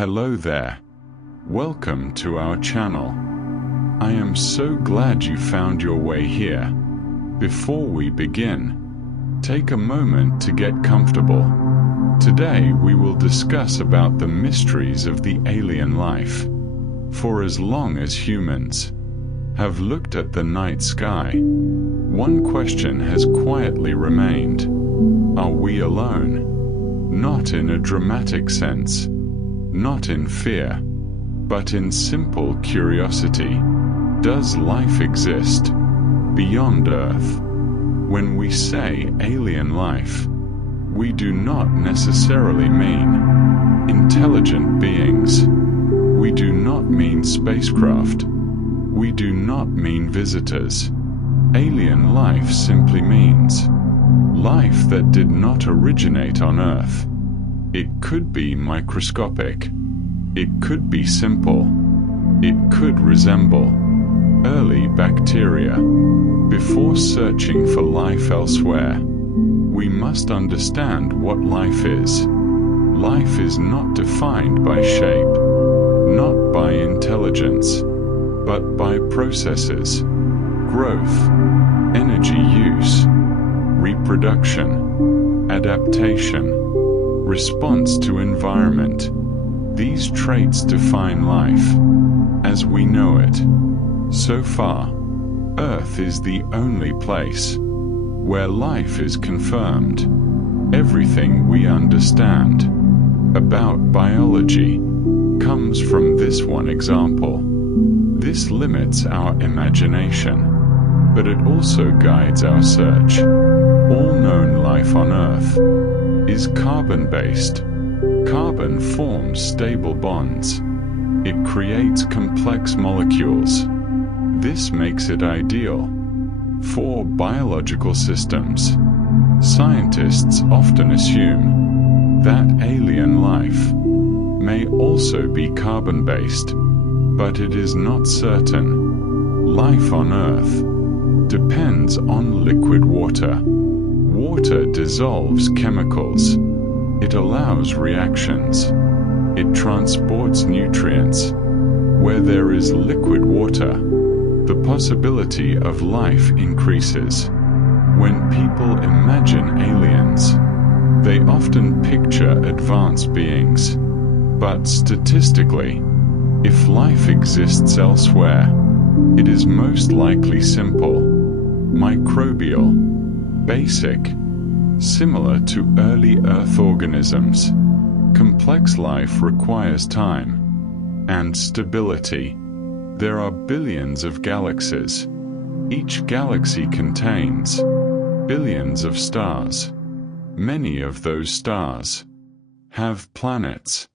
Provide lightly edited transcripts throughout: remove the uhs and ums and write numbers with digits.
Hello there. Welcome to our channel. I am so glad you found your way here. Before we begin, take a moment to get comfortable. Today we will discuss about the mysteries of the alien life. For as long as humans have looked at the night sky, one question has quietly remained. Are we alone? Not in a dramatic sense, not in fear, but in simple curiosity. Does life exist beyond Earth? When we say alien life, we do not necessarily mean intelligent beings. We do not mean spacecraft. We do not mean visitors. Alien life simply means life that did not originate on Earth. It could be microscopic. It could be simple. It could resemble early bacteria. Before searching for life elsewhere, we must understand what life is. Life is not defined by shape, not by intelligence, but by processes. Growth, energy use, reproduction, adaptation, response to environment. These traits define life as we know it. So far, Earth is the only place where life is confirmed. Everything we understand about biology comes from this one example. This limits our imagination, but it also guides our search. All known life on Earth is carbon-based. Carbon forms stable bonds. It creates complex molecules. This makes it ideal for biological systems. Scientists often assume that alien life may also be carbon-based, but it is not certain. Life on Earth depends on liquid water. Water dissolves chemicals. It allows reactions. It transports nutrients. Where there is liquid water, the possibility of life increases. When people imagine aliens, they often picture advanced beings. But statistically, if life exists elsewhere, it is most likely simple, microbial, basic, similar to early Earth organisms. Complex life requires time and stability. There are billions of galaxies. Each galaxy contains billions of stars. Many of those stars have planets.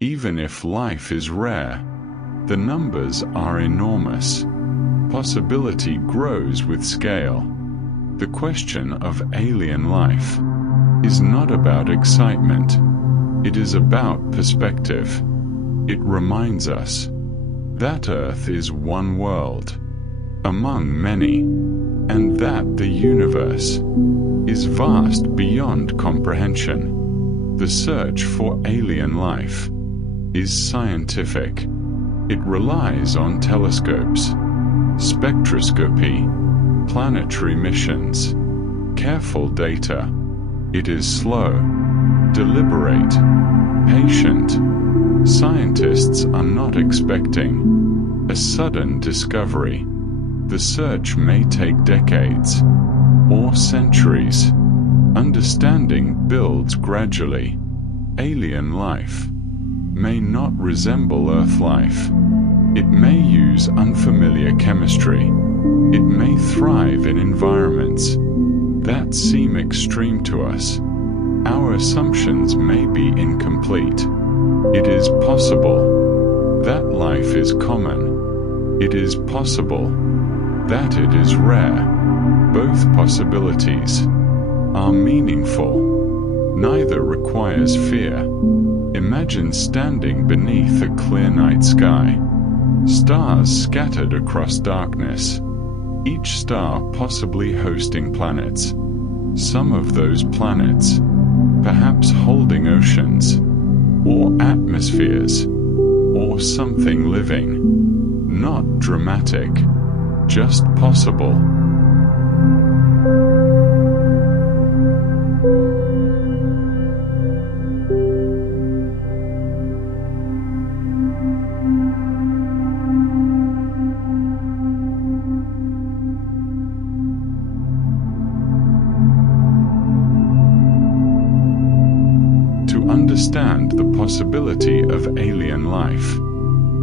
Even if life is rare, the numbers are enormous. Possibility grows with scale. The question of alien life is not about excitement. It is about perspective. It reminds us that Earth is one world among many, and that the universe is vast beyond comprehension. The search for alien life is scientific. It relies on telescopes, spectroscopy, planetary missions, careful data. It is slow, deliberate, patient. Scientists are not expecting a sudden discovery. The search may take decades or centuries. Understanding builds gradually. Alien life may not resemble Earth life. It may use unfamiliar chemistry. It may thrive in environments that seem extreme to us. Our assumptions may be incomplete. It is possible that life is common. It is possible that it is rare. Both possibilities are meaningful. Neither requires fear. Imagine standing beneath a clear night sky. Stars scattered across darkness. Each star possibly hosting planets. Some of those planets, perhaps holding oceans. or atmospheres, or something living. Not dramatic, just possible. To understand the possibility of alien life,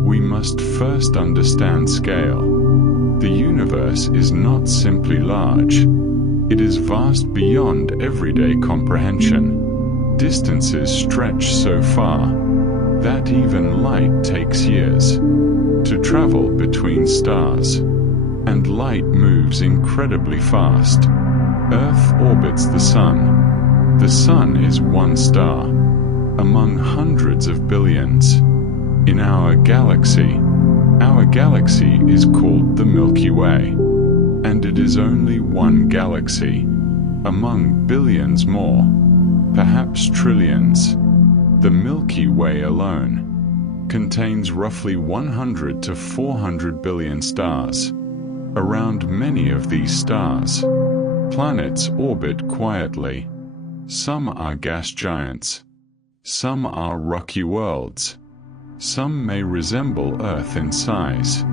we must first understand scale. The universe is not simply large. It is vast beyond everyday comprehension. Distances stretch so far that even light takes years to travel between stars, and light moves incredibly fast. Earth orbits the Sun. The Sun is one star among hundreds of billions. In our galaxy is called the Milky Way, and it is only one galaxy among billions more, perhaps trillions. The Milky Way alone contains roughly 100 to 400 billion stars. Around many of these stars, planets orbit quietly. Some are gas giants. Some are rocky worlds. Some may resemble Earth in size,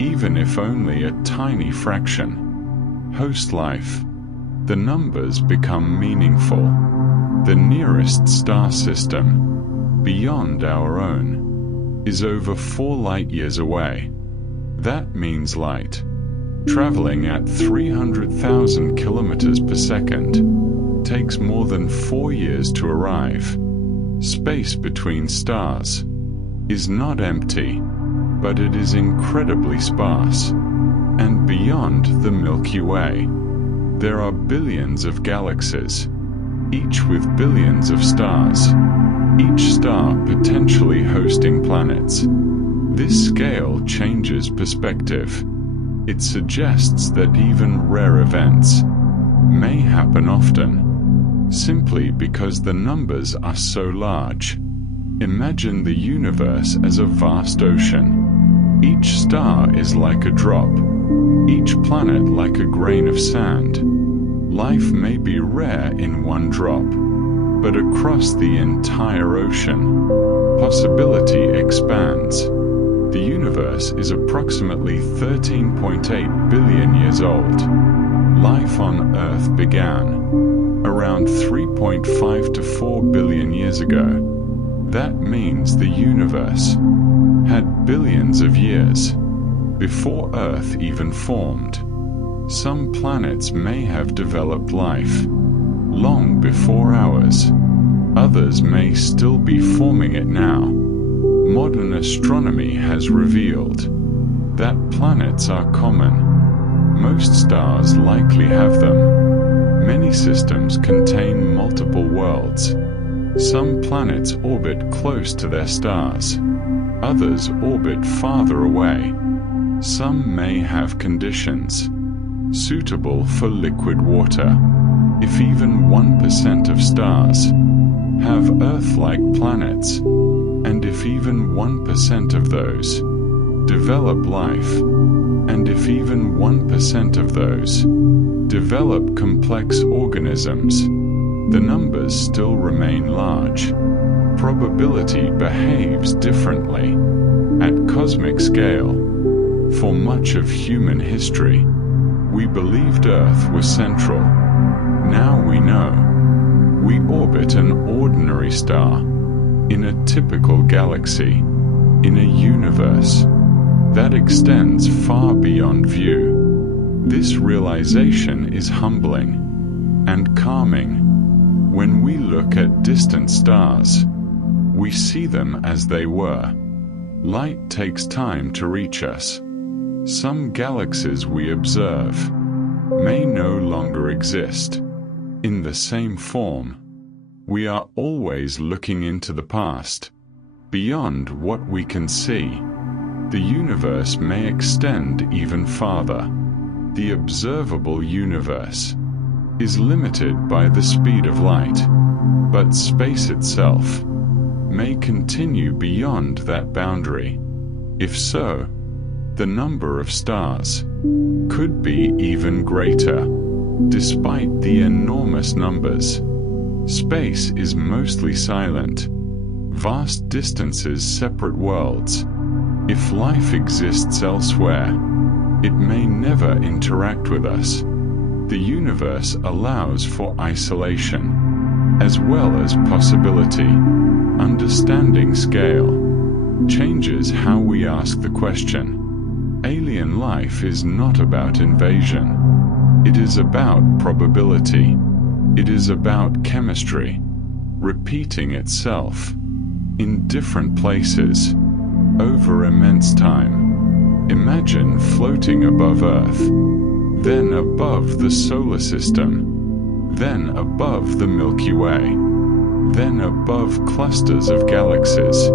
even if only a tiny fraction. Host life. The numbers become meaningful. The nearest star system, beyond our own, is over 4 light-years away. That means light, traveling at 300,000 kilometers per second, takes more than 4 years to arrive. Space between stars is not empty, but it is incredibly sparse. And beyond the Milky Way, there are billions of galaxies, each with billions of stars, each star potentially hosting planets. This scale changes perspective. It suggests that even rare events may happen often, simply because the numbers are so large. Imagine the universe as a vast ocean. Each star is like a drop, each planet like a grain of sand. Life may be rare in one drop, but across the entire ocean, possibility expands. The universe is approximately 13.8 billion years old. Life on Earth began around 3.5 to 4 billion years ago. That means the universe had billions of years before Earth even formed. Some planets may have developed life long before ours. Others may still be forming it now. Modern astronomy has revealed that planets are common. Most stars likely have them. Many systems contain multiple worlds. Some planets orbit close to their stars. Others orbit farther away. Some may have conditions suitable for liquid water. If even 1% of stars have Earth-like planets, and if even 1% of those develop life, and if even 1% of those develop complex organisms, the numbers still remain large. Probability behaves differently at cosmic scale. For much of human history, we believed Earth was central. Now we know. We orbit an ordinary star in a typical galaxy, in a universe that extends far beyond view. This realization is humbling and calming. When we look at distant stars, we see them as they were. Light takes time to reach us. Some galaxies we observe may no longer exist in the same form. We are always looking into the past, beyond what we can see. The universe may extend even farther. The observable universe is limited by the speed of light, but space itself may continue beyond that boundary. If so, the number of stars could be even greater. Despite the enormous numbers, space is mostly silent. Vast distances separate worlds. If life exists elsewhere, it may never interact with us. The universe allows for isolation, as well as possibility. Understanding scale changes how we ask the question. Alien life is not about invasion. It is about probability. It is about chemistry, repeating itself in different places over immense time. Imagine floating above Earth, then above the solar system, then above the Milky Way, then above clusters of galaxies.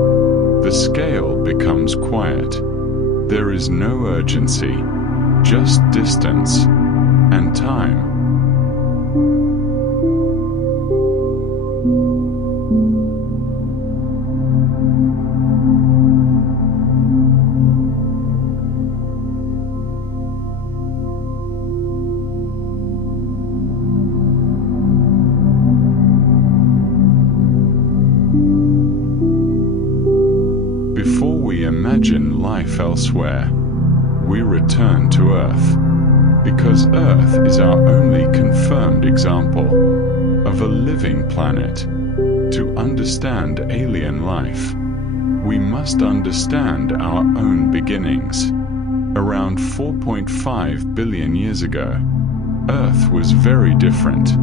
The scale becomes quiet. There is no urgency, just distance and time. Before we imagine life elsewhere, we return to Earth, because Earth is our only confirmed example of a living planet. To understand alien life, we must understand our own beginnings. Around 4.5 billion years ago, Earth was very different.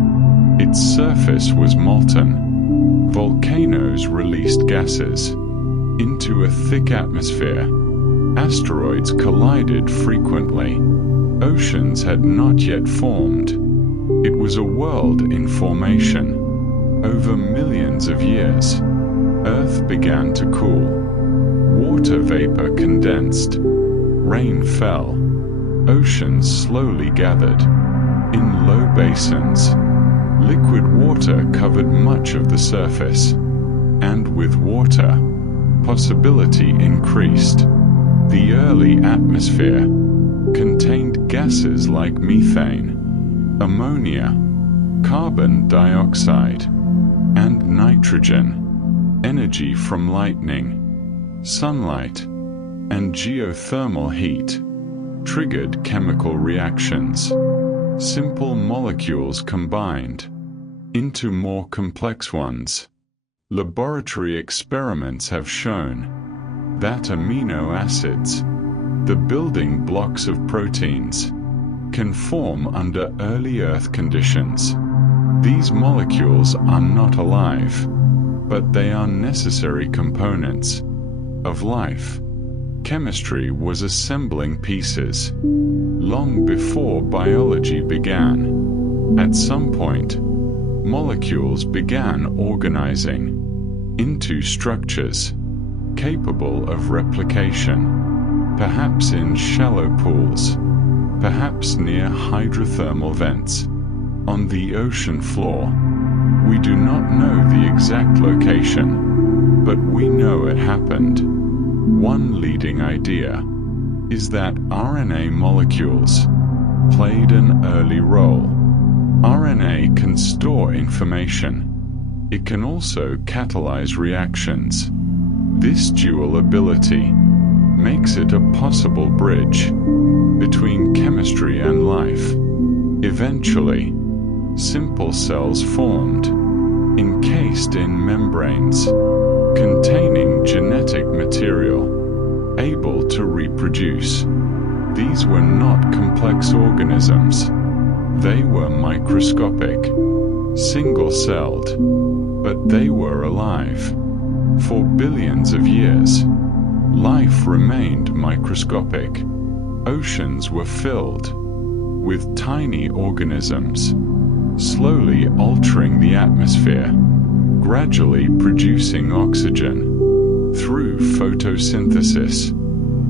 Its surface was molten. Volcanoes released gases into a thick atmosphere. Asteroids collided frequently. Oceans had not yet formed. It was a world in formation. Over millions of years, Earth began to cool. Water vapor condensed. Rain fell. Oceans slowly gathered. In low basins, liquid water covered much of the surface. And with water, possibility increased. The early atmosphere contained gases like methane, ammonia, carbon dioxide, and nitrogen. Energy from lightning, sunlight, and geothermal heat triggered chemical reactions. Simple molecules combined into more complex ones. Laboratory experiments have shown that amino acids, the building blocks of proteins, can form under early Earth conditions. These molecules are not alive, but they are necessary components of life. Chemistry was assembling pieces long before biology began. At some point, molecules began organizing into structures capable of replication, perhaps in shallow pools, perhaps near hydrothermal vents. On the ocean floor, we do not know the exact location, but we know it happened. One leading idea is that RNA molecules played an early role. RNA can store information. It can also catalyze reactions. This dual ability makes it a possible bridge between chemistry and life. Eventually, simple cells formed, encased in membranes, containing genetic material, able to reproduce. These were not complex organisms. They were microscopic, single-celled, but they were alive. For billions of years, life remained microscopic. Oceans were filled with tiny organisms, slowly altering the atmosphere, gradually producing oxygen. Through photosynthesis,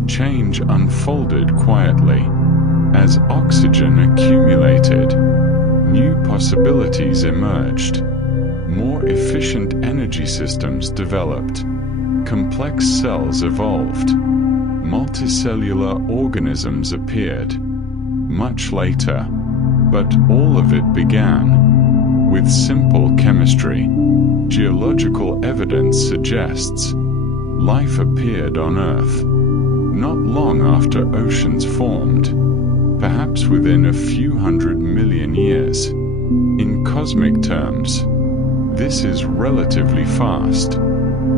change unfolded quietly. As oxygen accumulated, new possibilities emerged. More efficient energy systems developed. Complex cells evolved. Multicellular organisms appeared. Much later, but all of it began with simple chemistry. Geological evidence suggests life appeared on Earth not long after oceans formed, perhaps within a few 100 million years. In cosmic terms, this is relatively fast.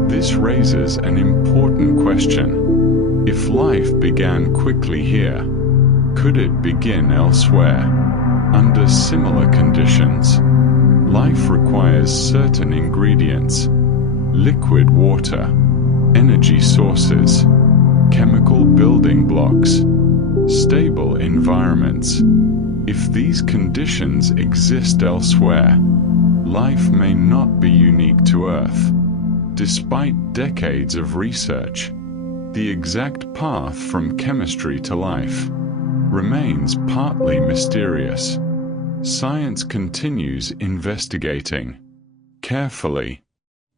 This raises an important question. If life began quickly here, could it begin elsewhere? Under similar conditions, life requires certain ingredients: liquid water, energy sources, chemical building blocks, stable environments. If these conditions exist elsewhere, life may not be unique to Earth. Despite decades of research, the exact path from chemistry to life remains partly mysterious. Science continues investigating carefully,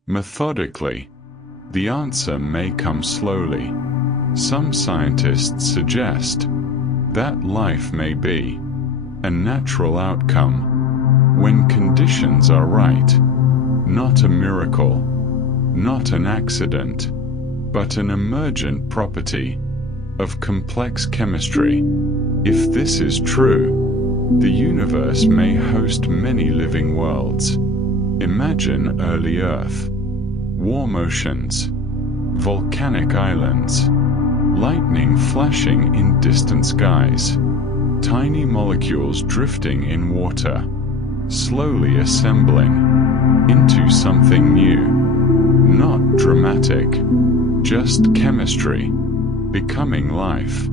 methodically. The answer may come slowly. Some scientists suggest that life may be a natural outcome when conditions are right, not a miracle, not an accident, but an emergent property of complex chemistry. If this is true, the universe may host many living worlds. Imagine early Earth, warm oceans, volcanic islands, lightning flashing in distant skies, tiny molecules drifting in water, slowly assembling into something new. Not dramatic, just chemistry, becoming life.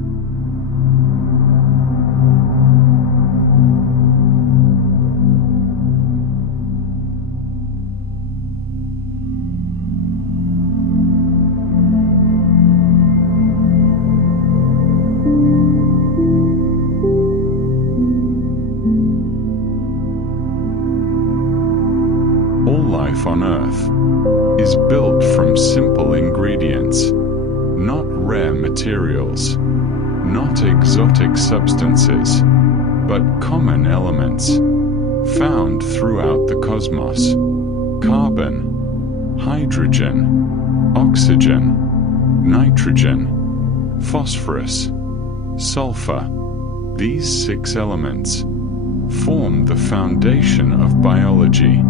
All life on Earth is built from simple ingredients, not rare materials, not exotic substances, but common elements found throughout the cosmos. Carbon, hydrogen, oxygen, nitrogen, phosphorus, sulfur. These 6 elements form the foundation of biology.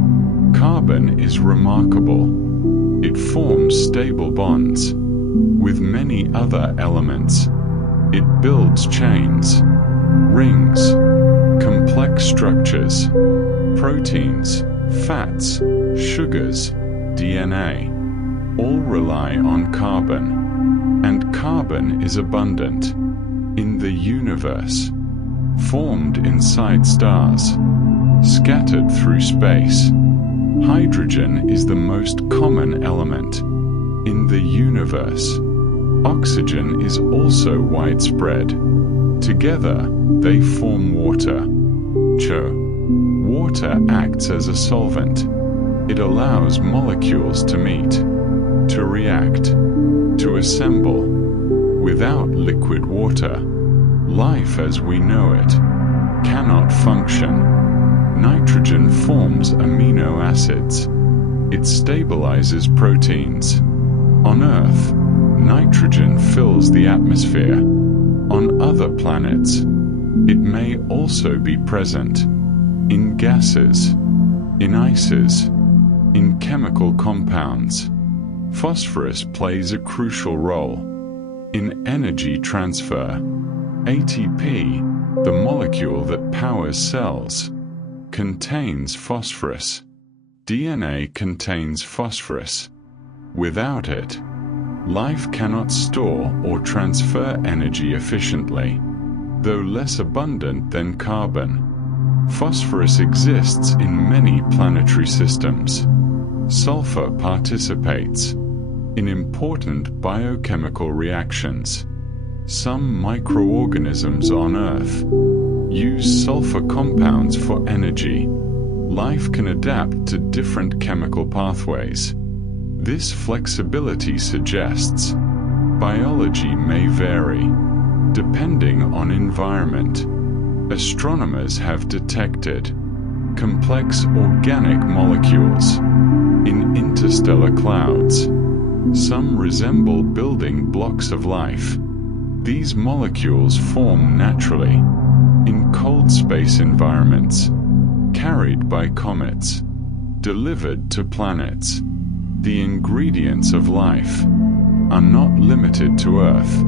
Carbon is remarkable. It forms stable bonds with many other elements. It builds chains, rings, complex structures, proteins, fats, sugars, DNA. All rely on carbon. And carbon is abundant in the universe, formed inside stars, scattered through space. Hydrogen is the most common element in the universe. Oxygen is also widespread. Together, they form water. Water acts as a solvent. It allows molecules to meet, to react, to assemble. Without liquid water, life as we know it cannot function. Nitrogen forms amino acids. It stabilizes proteins. On Earth, nitrogen fills the atmosphere. On other planets, it may also be present in gases, in ices, in chemical compounds. Phosphorus plays a crucial role in energy transfer. ATP, the molecule that powers cells, contains phosphorus. DNA contains phosphorus. Without it, life cannot store or transfer energy efficiently. Though less abundant than carbon, phosphorus exists in many planetary systems. Sulfur participates in important biochemical reactions. Some microorganisms on Earth use sulfur compounds for energy, life can adapt to different chemical pathways. This flexibility suggests biology may vary, depending on environment. Astronomers have detected complex organic molecules in interstellar clouds. Some resemble building blocks of life. These molecules form naturally in cold space environments, carried by comets, delivered to planets. The ingredients of life are not limited to Earth.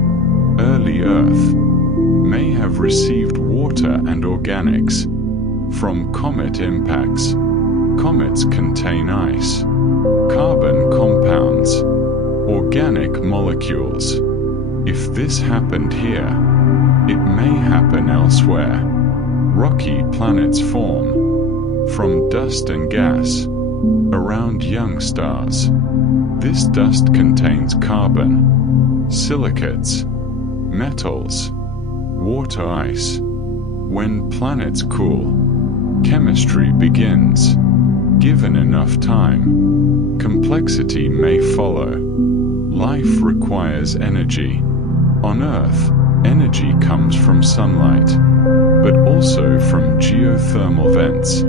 Early Earth may have received water and organics from comet impacts. Comets contain ice, carbon compounds, organic molecules. If this happened here, it may happen elsewhere. Rocky planets form from dust and gas around young stars. This dust contains carbon, silicates, metals, water ice. When planets cool, chemistry begins. Given enough time, complexity may follow. Life requires energy. On Earth, energy comes from sunlight, but also from geothermal vents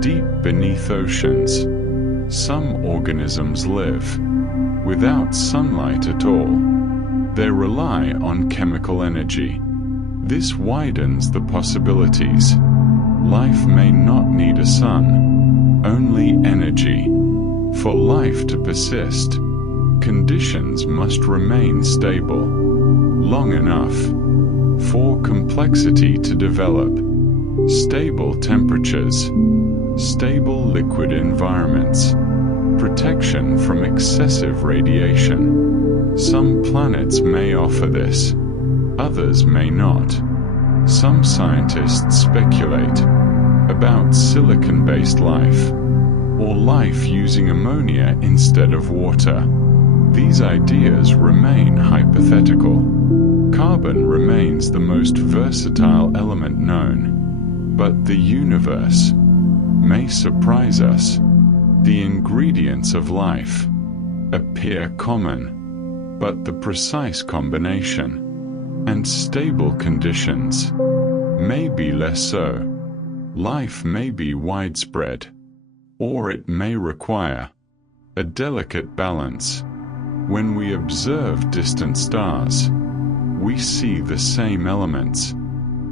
deep beneath oceans. Some organisms live without sunlight at all. They rely on chemical energy. This widens the possibilities. Life may not need a sun, only energy. For life to persist, conditions must remain stable long enough for complexity to develop. Stable temperatures, stable liquid environments, protection from excessive radiation. Some planets may offer this, others may not. Some scientists speculate about silicon-based life, or life using ammonia instead of water. These ideas remain hypothetical. Carbon remains the most versatile element known, but the universe may surprise us. The ingredients of life appear common, but the precise combination and stable conditions may be less so. Life may be widespread, or it may require a delicate balance. When we observe distant stars, we see the same elements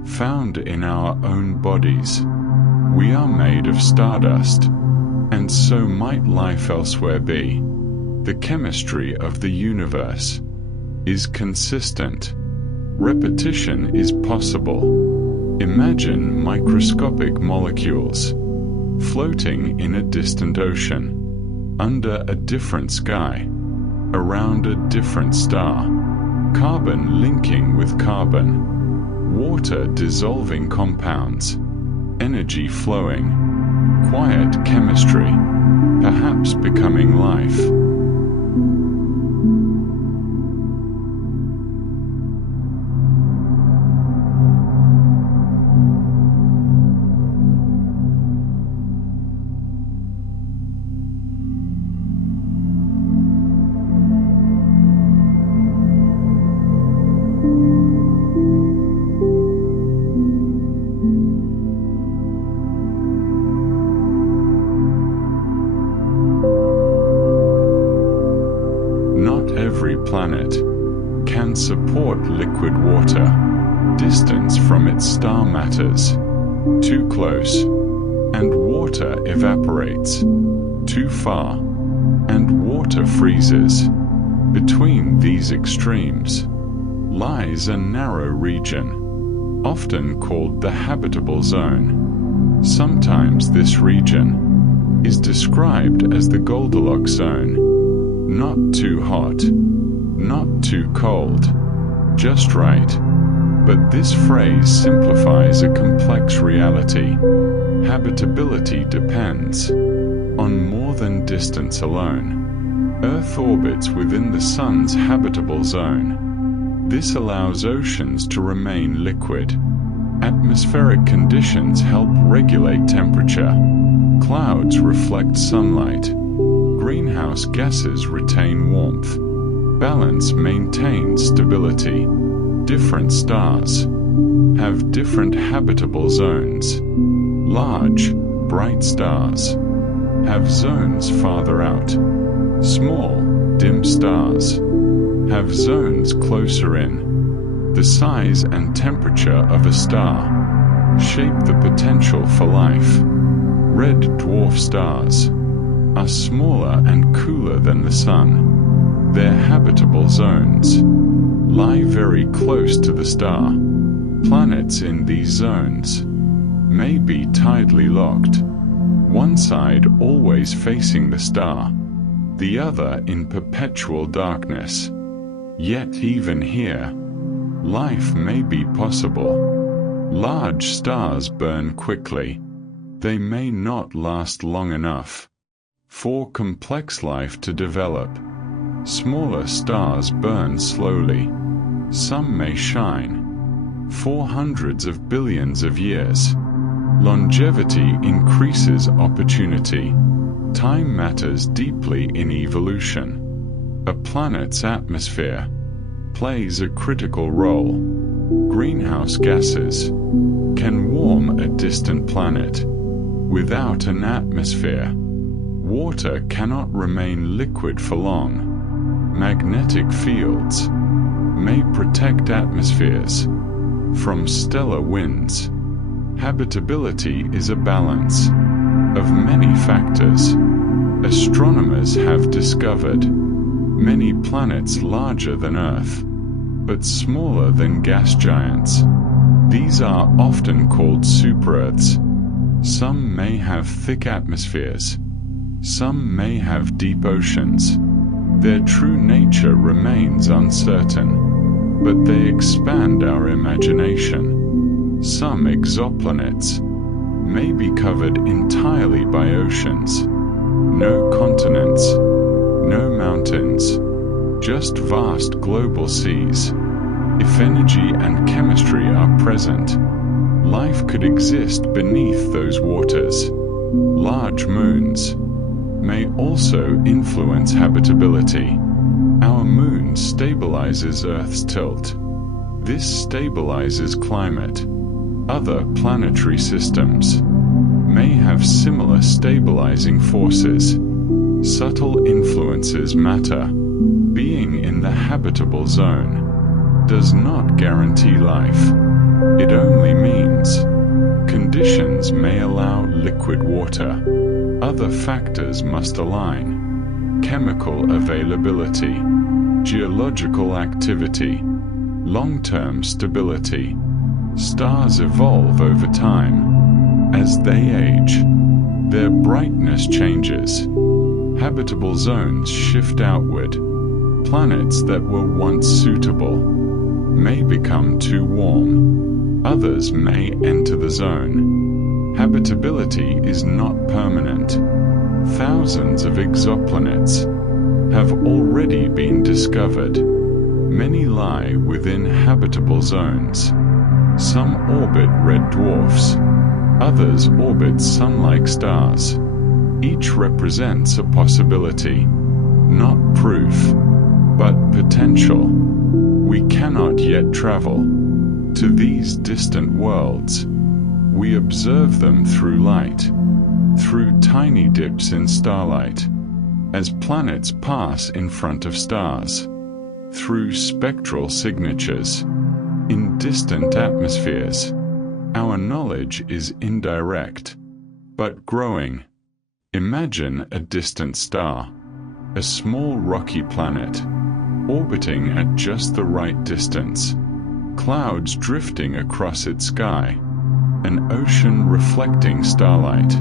found in our own bodies. We are made of stardust, and so might life elsewhere be. The chemistry of the universe is consistent. Repetition is possible. Imagine microscopic molecules floating in a distant ocean, under a different sky, around a different star. Carbon linking with carbon, water dissolving compounds, energy flowing, quiet chemistry, perhaps becoming life. Every planet can support liquid water. Distance from its star matters. Too close, and water evaporates. Too far, and water freezes. Between these extremes lies a narrow region, often called the habitable zone. Sometimes this region is described as the Goldilocks zone. Not too hot, not too cold, just right. But this phrase simplifies a complex reality. Habitability depends on more than distance alone. Earth orbits within the Sun's habitable zone. This allows oceans to remain liquid. Atmospheric conditions help regulate temperature. Clouds reflect sunlight. Greenhouse gases retain warmth. Balance maintains stability. Different stars have different habitable zones. Large, bright stars have zones farther out. Small, dim stars have zones closer in. The size and temperature of a star shape the potential for life. Red dwarf stars are smaller and cooler than the Sun. Their habitable zones lie very close to the star. Planets in these zones may be tidally locked, one side always facing the star, the other in perpetual darkness. Yet even here, life may be possible. Large stars burn quickly. They may not last long enough for complex life to develop. Smaller stars burn slowly. Some may shine for hundreds of billions of years. Longevity increases opportunity. Time matters deeply in evolution. A planet's atmosphere plays a critical role. Greenhouse gases can warm a distant planet. Without an atmosphere, water cannot remain liquid for long. Magnetic fields may protect atmospheres from stellar winds. Habitability is a balance of many factors. Astronomers have discovered many planets larger than Earth, but smaller than gas giants. These are often called super-Earths. Some may have thick atmospheres. Some may have deep oceans. Their true nature remains uncertain, but they expand our imagination. Some exoplanets may be covered entirely by oceans. No continents, no mountains, just vast global seas. If energy and chemistry are present, life could exist beneath those waters. Large moons may also influence habitability. Our moon stabilizes Earth's tilt. This stabilizes climate. Other planetary systems may have similar stabilizing forces. Subtle influences matter. Being in the habitable zone does not guarantee life. It only means conditions may allow liquid water. Other factors must align. Chemical availability, geological activity, long-term stability. Stars evolve over time. As they age, their brightness changes. Habitable zones shift outward. Planets that were once suitable may become too warm. Others may enter the zone. Habitability is not permanent. Thousands of exoplanets have already been discovered. Many lie within habitable zones. Some orbit red dwarfs. Others orbit sun-like stars. Each represents a possibility, not proof, but potential. We cannot yet travel to these distant worlds. We observe them through light, through tiny dips in starlight, as planets pass in front of stars, through spectral signatures, in distant atmospheres. Our knowledge is indirect, but growing. Imagine a distant star, a small rocky planet, orbiting at just the right distance, clouds drifting across its sky, an ocean reflecting starlight,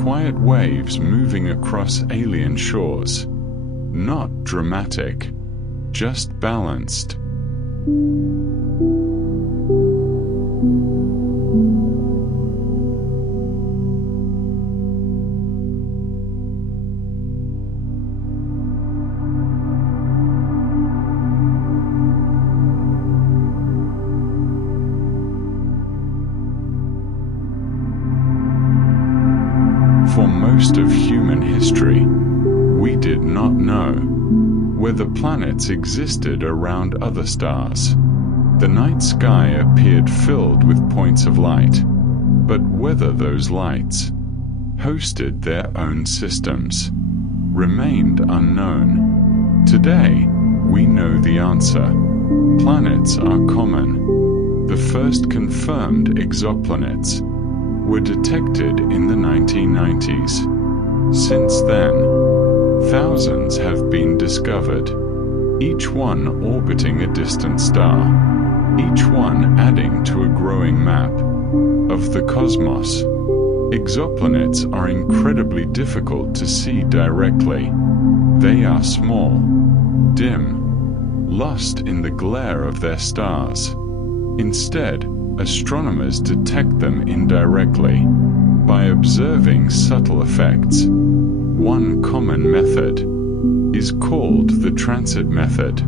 quiet waves moving across alien shores. Not dramatic, just balanced. For history, we did not know whether planets existed around other stars. The night sky appeared filled with points of light, but whether those lights hosted their own systems remained unknown. Today, we know the answer. Planets are common. The first confirmed exoplanets were detected in the 1990s. Since then, thousands have been discovered, each one orbiting a distant star, each one adding to a growing map of the cosmos. Exoplanets are incredibly difficult to see directly. They are small, dim, lost in the glare of their stars. Instead, astronomers detect them indirectly by observing subtle effects. One common method is called the transit method.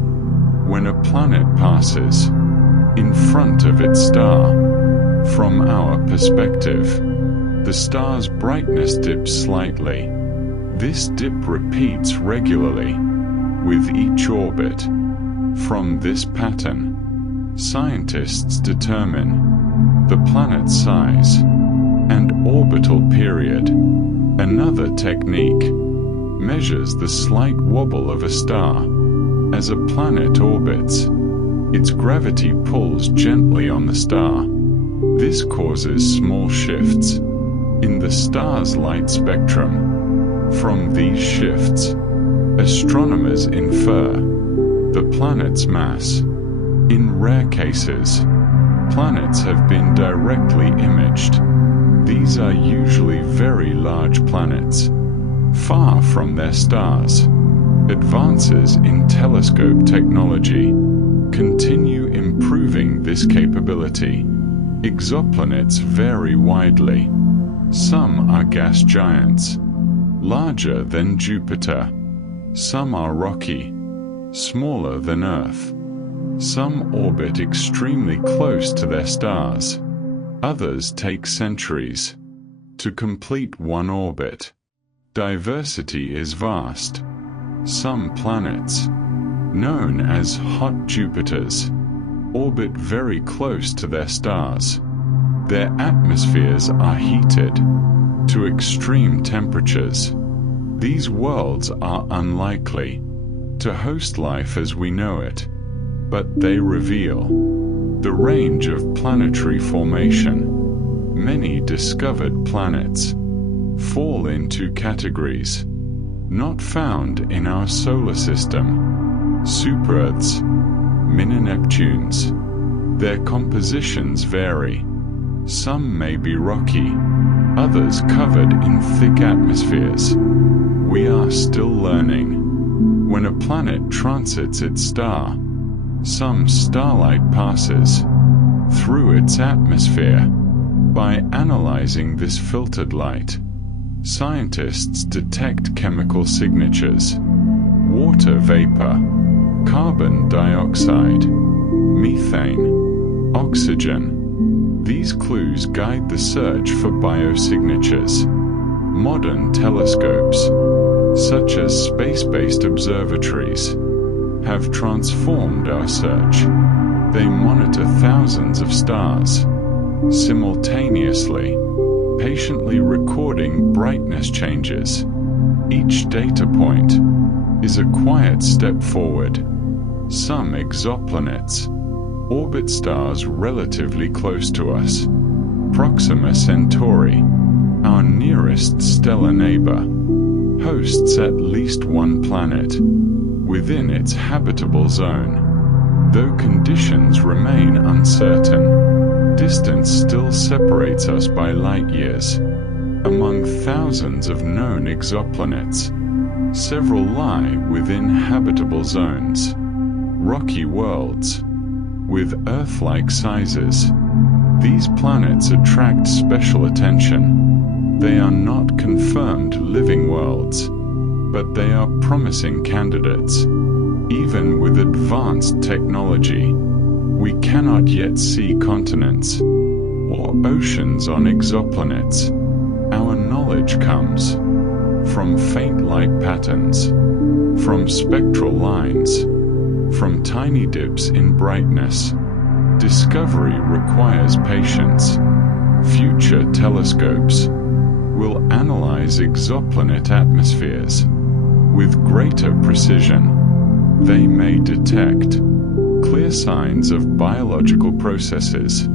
When a planet passes in front of its star, from our perspective, the star's brightness dips slightly. This dip repeats regularly with each orbit. From this pattern, scientists determine the planet's size and orbital period. Another technique measures the slight wobble of a star. As a planet orbits, its gravity pulls gently on the star. This causes small shifts in the star's light spectrum. From these shifts, astronomers infer the planet's mass. In rare cases, planets have been directly imaged. These are usually very large planets, far from their stars. Advances in telescope technology continue improving this capability. Exoplanets vary widely. Some are gas giants, larger than Jupiter. Some are rocky, smaller than Earth. Some orbit extremely close to their stars. Others take centuries to complete one orbit. Diversity is vast. Some planets, known as hot Jupiters, orbit very close to their stars. Their atmospheres are heated to extreme temperatures. These worlds are unlikely to host life as we know it, but they reveal the range of planetary formation. Many discovered planets fall into categories not found in our solar system: super-Earths, mini-Neptunes. Their compositions vary. Some may be rocky, others covered in thick atmospheres. We are still learning. When a planet transits its star, some starlight passes through its atmosphere. By analyzing this filtered light, scientists detect chemical signatures: water vapor, carbon dioxide, methane, oxygen. These clues guide the search for biosignatures. Modern telescopes, such as space-based observatories, have transformed our search. They monitor thousands of stars simultaneously, patiently recording brightness changes. Each data point is a quiet step forward. Some exoplanets orbit stars relatively close to us. Proxima Centauri, our nearest stellar neighbor, hosts at least one planet within its habitable zone. Though conditions remain uncertain, distance still separates us by light years. Among thousands of known exoplanets, several lie within habitable zones. Rocky worlds with Earth-like sizes. These planets attract special attention. They are not confirmed living worlds, but they are promising candidates. Even with advanced technology, we cannot yet see continents or oceans on exoplanets. Our knowledge comes from faint light patterns, from spectral lines, from tiny dips in brightness. Discovery requires patience. Future telescopes will analyze exoplanet atmospheres. With greater precision, they may detect clear signs of biological processes,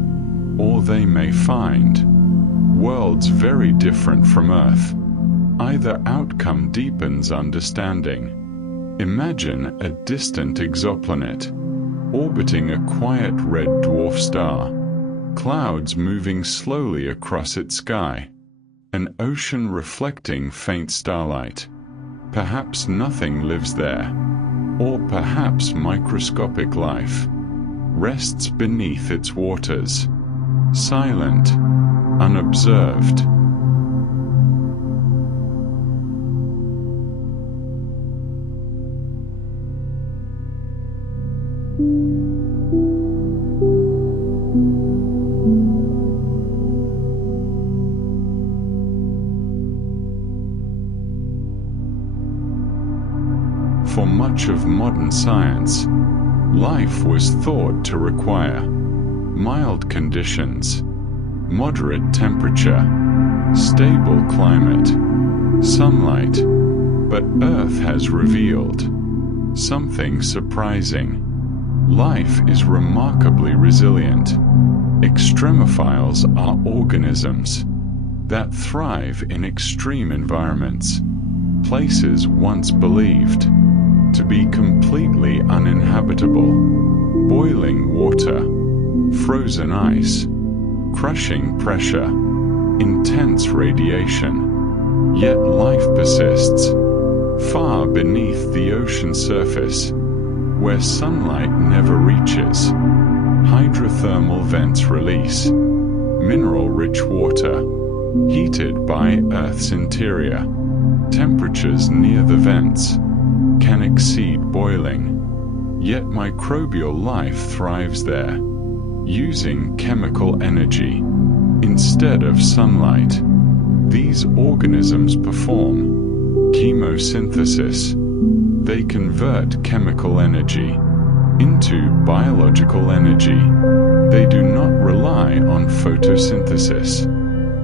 or they may find worlds very different from Earth. Either outcome deepens understanding. Imagine a distant exoplanet orbiting a quiet red dwarf star, clouds moving slowly across its sky, an ocean reflecting faint starlight. Perhaps nothing lives there, or perhaps microscopic life rests beneath its waters, silent, unobserved. For much of modern science, life was thought to require mild conditions, moderate temperature, stable climate, sunlight, but Earth has revealed something surprising. Life is remarkably resilient. Extremophiles are organisms that thrive in extreme environments, places once believed to be completely uninhabitable. Boiling water, frozen ice, crushing pressure, intense radiation. Yet life persists far beneath the ocean surface, where sunlight never reaches. Hydrothermal vents release mineral-rich water, heated by Earth's interior. Temperatures near the vents can exceed boiling, yet microbial life thrives there, using chemical energy instead of sunlight. These organisms perform chemosynthesis. They convert chemical energy into biological energy. They do not rely on photosynthesis.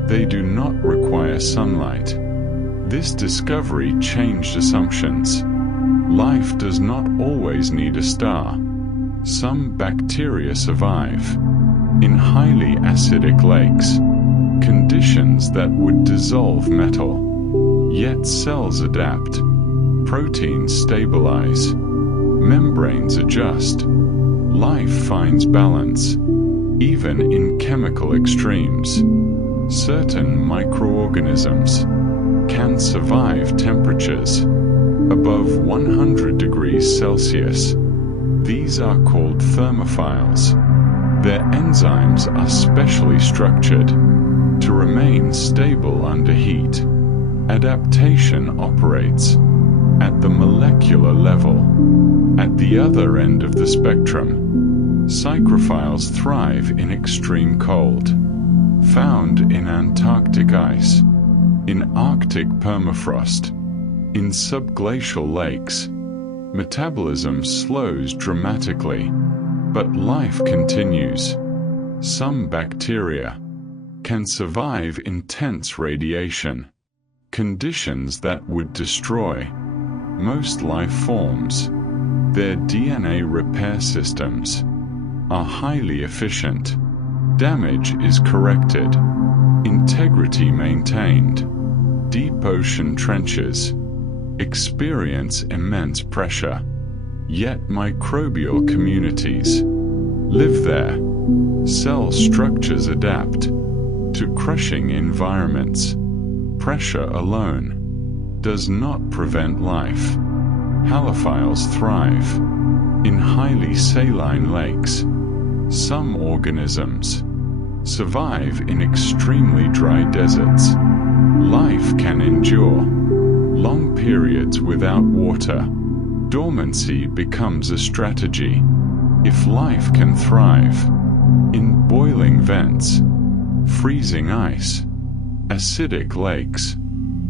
They do not require sunlight. This discovery changed assumptions. Life does not always need a star. Some bacteria survive in highly acidic lakes, conditions that would dissolve metal. Yet cells adapt, proteins stabilize, membranes adjust. Life finds balance, even in chemical extremes. Certain microorganisms can survive temperatures above 100 degrees Celsius. These are called thermophiles. Their enzymes are specially structured to remain stable under heat. Adaptation operates at the molecular level. At the other end of the spectrum, psychrophiles thrive in extreme cold, found in Antarctic ice, in Arctic permafrost, in subglacial lakes. Metabolism slows dramatically, but life continues. Some bacteria can survive intense radiation, conditions that would destroy most life forms. Their DNA repair systems are highly efficient. Damage is corrected, integrity maintained. Deep ocean trenches experience immense pressure, yet microbial communities live there. Cell structures adapt to crushing environments. Pressure alone does not prevent life. Halophiles thrive in highly saline lakes. Some organisms survive in extremely dry deserts. Life can endure long periods without water. Dormancy becomes a strategy. If life can thrive in boiling vents, freezing ice, acidic lakes,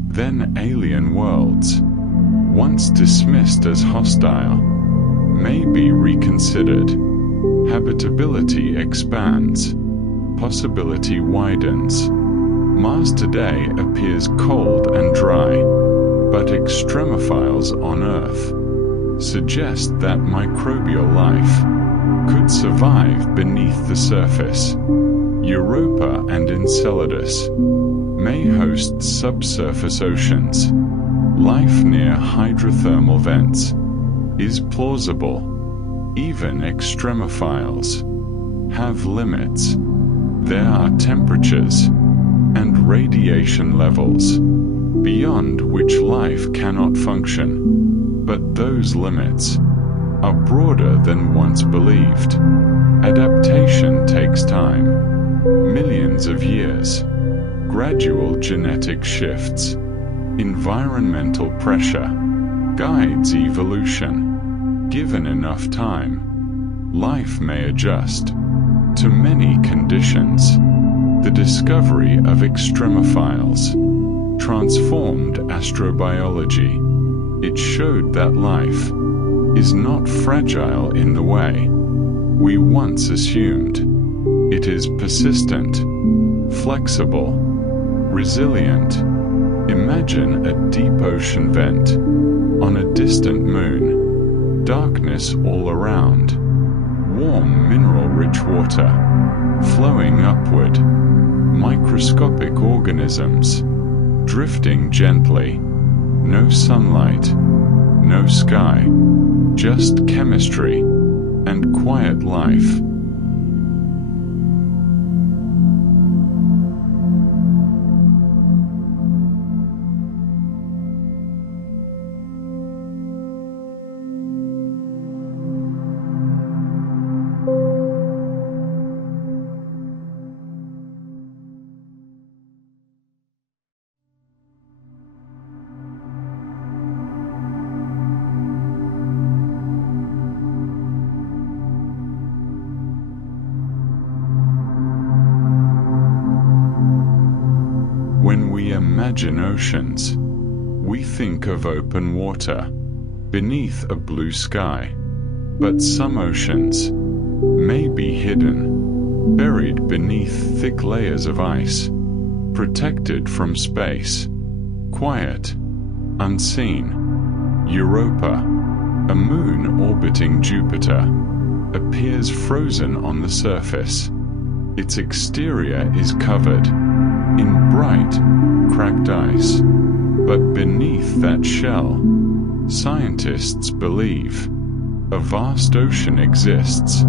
Then alien worlds, once dismissed as hostile, may be reconsidered. Habitability expands, possibility widens. Mars today appears cold and dry, but extremophiles on Earth suggest that microbial life could survive beneath the surface. Europa and Enceladus may host subsurface oceans. Life near hydrothermal vents is plausible. Even extremophiles have limits. There are temperatures and radiation levels beyond which life cannot function, but those limits are broader than once believed. Adaptation takes time, millions of years, gradual genetic shifts. Environmental pressure guides evolution. Given enough time, life may adjust to many conditions. The discovery of extremophiles transformed astrobiology. It showed that life is not fragile in the way we once assumed. It is persistent, flexible, resilient. Imagine a deep ocean vent on a distant moon. Darkness all around. Warm mineral-rich water flowing upward. Microscopic organisms drifting gently. No sunlight, no sky, just chemistry and quiet life. When we imagine oceans, we think of open water beneath a blue sky. But some oceans may be hidden, buried beneath thick layers of ice, protected from space, quiet, unseen. Europa, a moon orbiting Jupiter, appears frozen on the surface. Its exterior is covered in bright, cracked ice, but beneath that shell, scientists believe a vast ocean exists,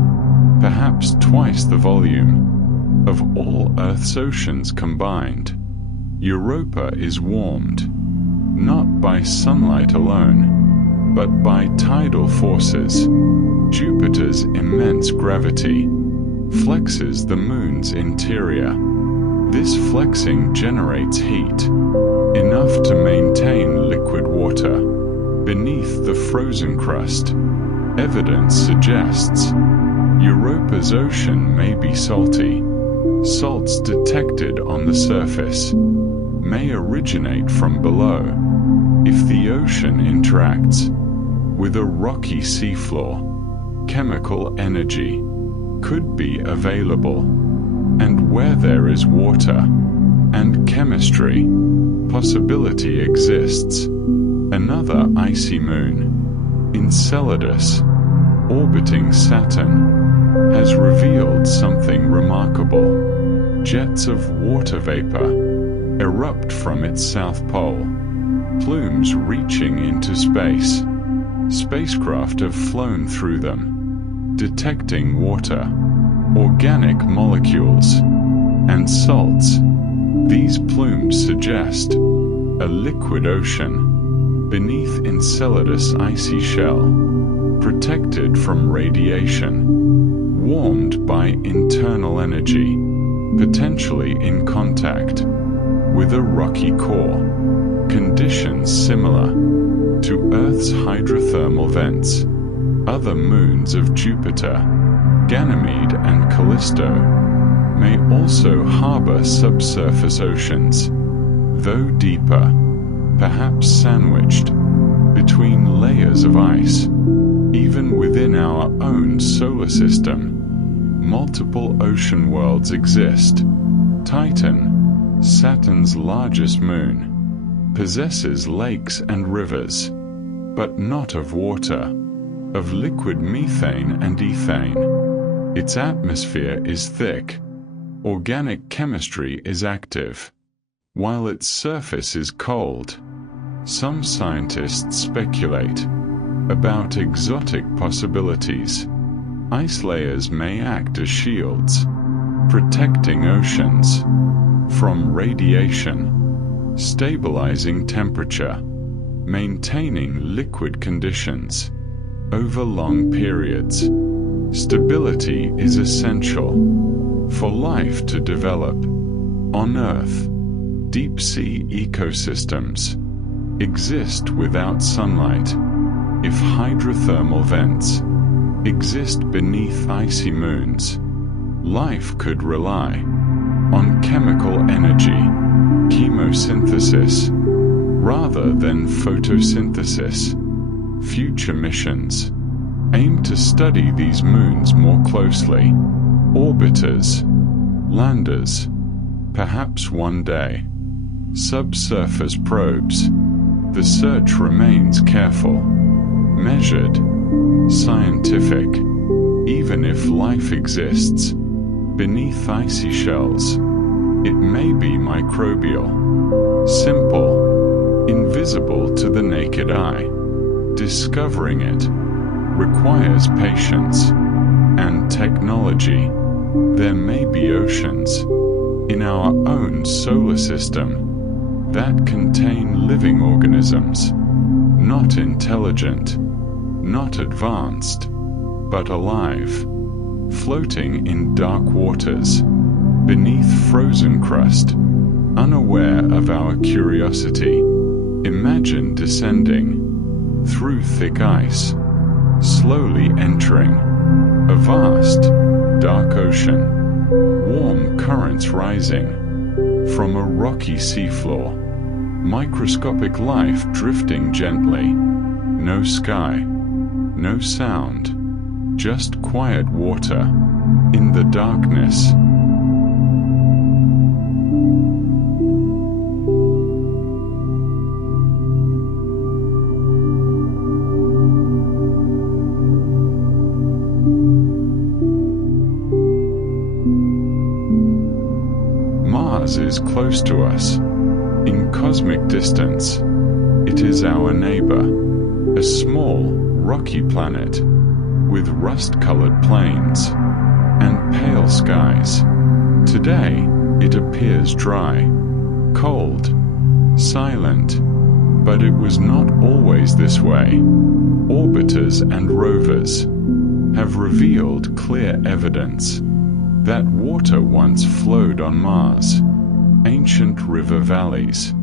perhaps twice the volume of all Earth's oceans combined. Europa is warmed, not by sunlight alone, but by tidal forces. Jupiter's immense gravity flexes the moon's interior. This flexing generates heat, enough to maintain liquid water beneath the frozen crust. Evidence suggests Europa's ocean may be salty. Salts detected on the surface may originate from below. If the ocean interacts with a rocky seafloor, chemical energy could be available. And where there is water and chemistry, possibility exists. Another icy moon, Enceladus, orbiting Saturn, has revealed something remarkable. Jets of water vapor erupt from its south pole, plumes reaching into space. Spacecraft have flown through them, detecting water, organic molecules, and salts. These plumes suggest a liquid ocean beneath Enceladus' icy shell, protected from radiation, warmed by internal energy, potentially in contact with a rocky core. Conditions similar to Earth's hydrothermal vents. Other moons of Jupiter, Ganymede and Callisto, may also harbor subsurface oceans. Though deeper, perhaps sandwiched between layers of ice. Even within our own solar system, multiple ocean worlds exist. Titan, Saturn's largest moon, possesses lakes and rivers, but not of water, of liquid methane and ethane. Its atmosphere is thick. Organic chemistry is active, while its surface is cold. Some scientists speculate about exotic possibilities. Ice layers may act as shields, protecting oceans from radiation, stabilizing temperature, maintaining liquid conditions over long periods. Stability is essential for life to develop. On Earth, deep-sea ecosystems exist without sunlight. If hydrothermal vents exist beneath icy moons, life could rely on chemical energy, chemosynthesis, rather than photosynthesis. Future missions aim to study these moons more closely. Orbiters, landers, perhaps one day. Subsurface probes. The search remains careful, measured, scientific. Even if life exists beneath icy shells, it may be microbial, simple, invisible to the naked eye. Discovering it requires patience and technology. There may be oceans in our own solar system that contain living organisms, not intelligent, not advanced, but alive, floating in dark waters, beneath frozen crust, unaware of our curiosity. Imagine descending through thick ice, slowly entering a vast, dark ocean, warm currents rising from a rocky seafloor, microscopic life drifting gently. No sky, no sound, just quiet water in the darkness. Mars is close to us. In cosmic distance, it is our neighbor, a small, rocky planet with rust-colored plains and pale skies. Today, it appears dry, cold, silent, but it was not always this way. Orbiters and rovers have revealed clear evidence that water once flowed on Mars. Ancient river valleys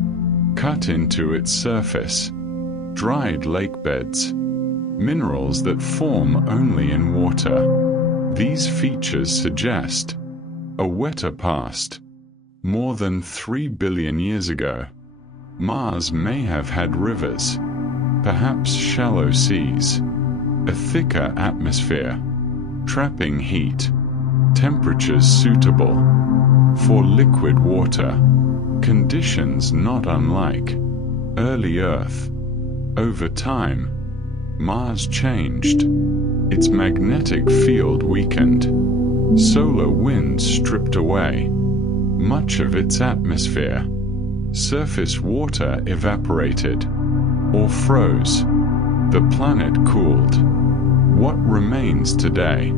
cut into its surface, dried lake beds, minerals that form only in water. These features suggest a wetter past. More than 3 billion years ago, Mars may have had rivers, perhaps shallow seas, a thicker atmosphere, trapping heat, temperatures suitable for liquid water, conditions not unlike early Earth. Over time, Mars changed. Its magnetic field weakened. Solar winds stripped away much of its atmosphere. Surface water evaporated or froze. The planet cooled. What remains today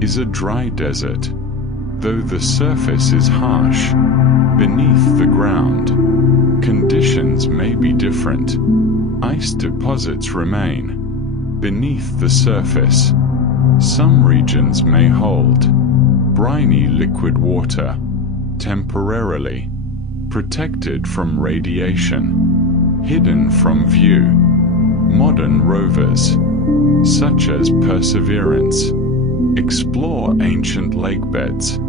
is a dry desert. Though the surface is harsh, beneath the ground, conditions may be different. Ice deposits remain beneath the surface. Some regions may hold briny liquid water, temporarily protected from radiation, hidden from view. Modern rovers, such as Perseverance, explore ancient lake beds,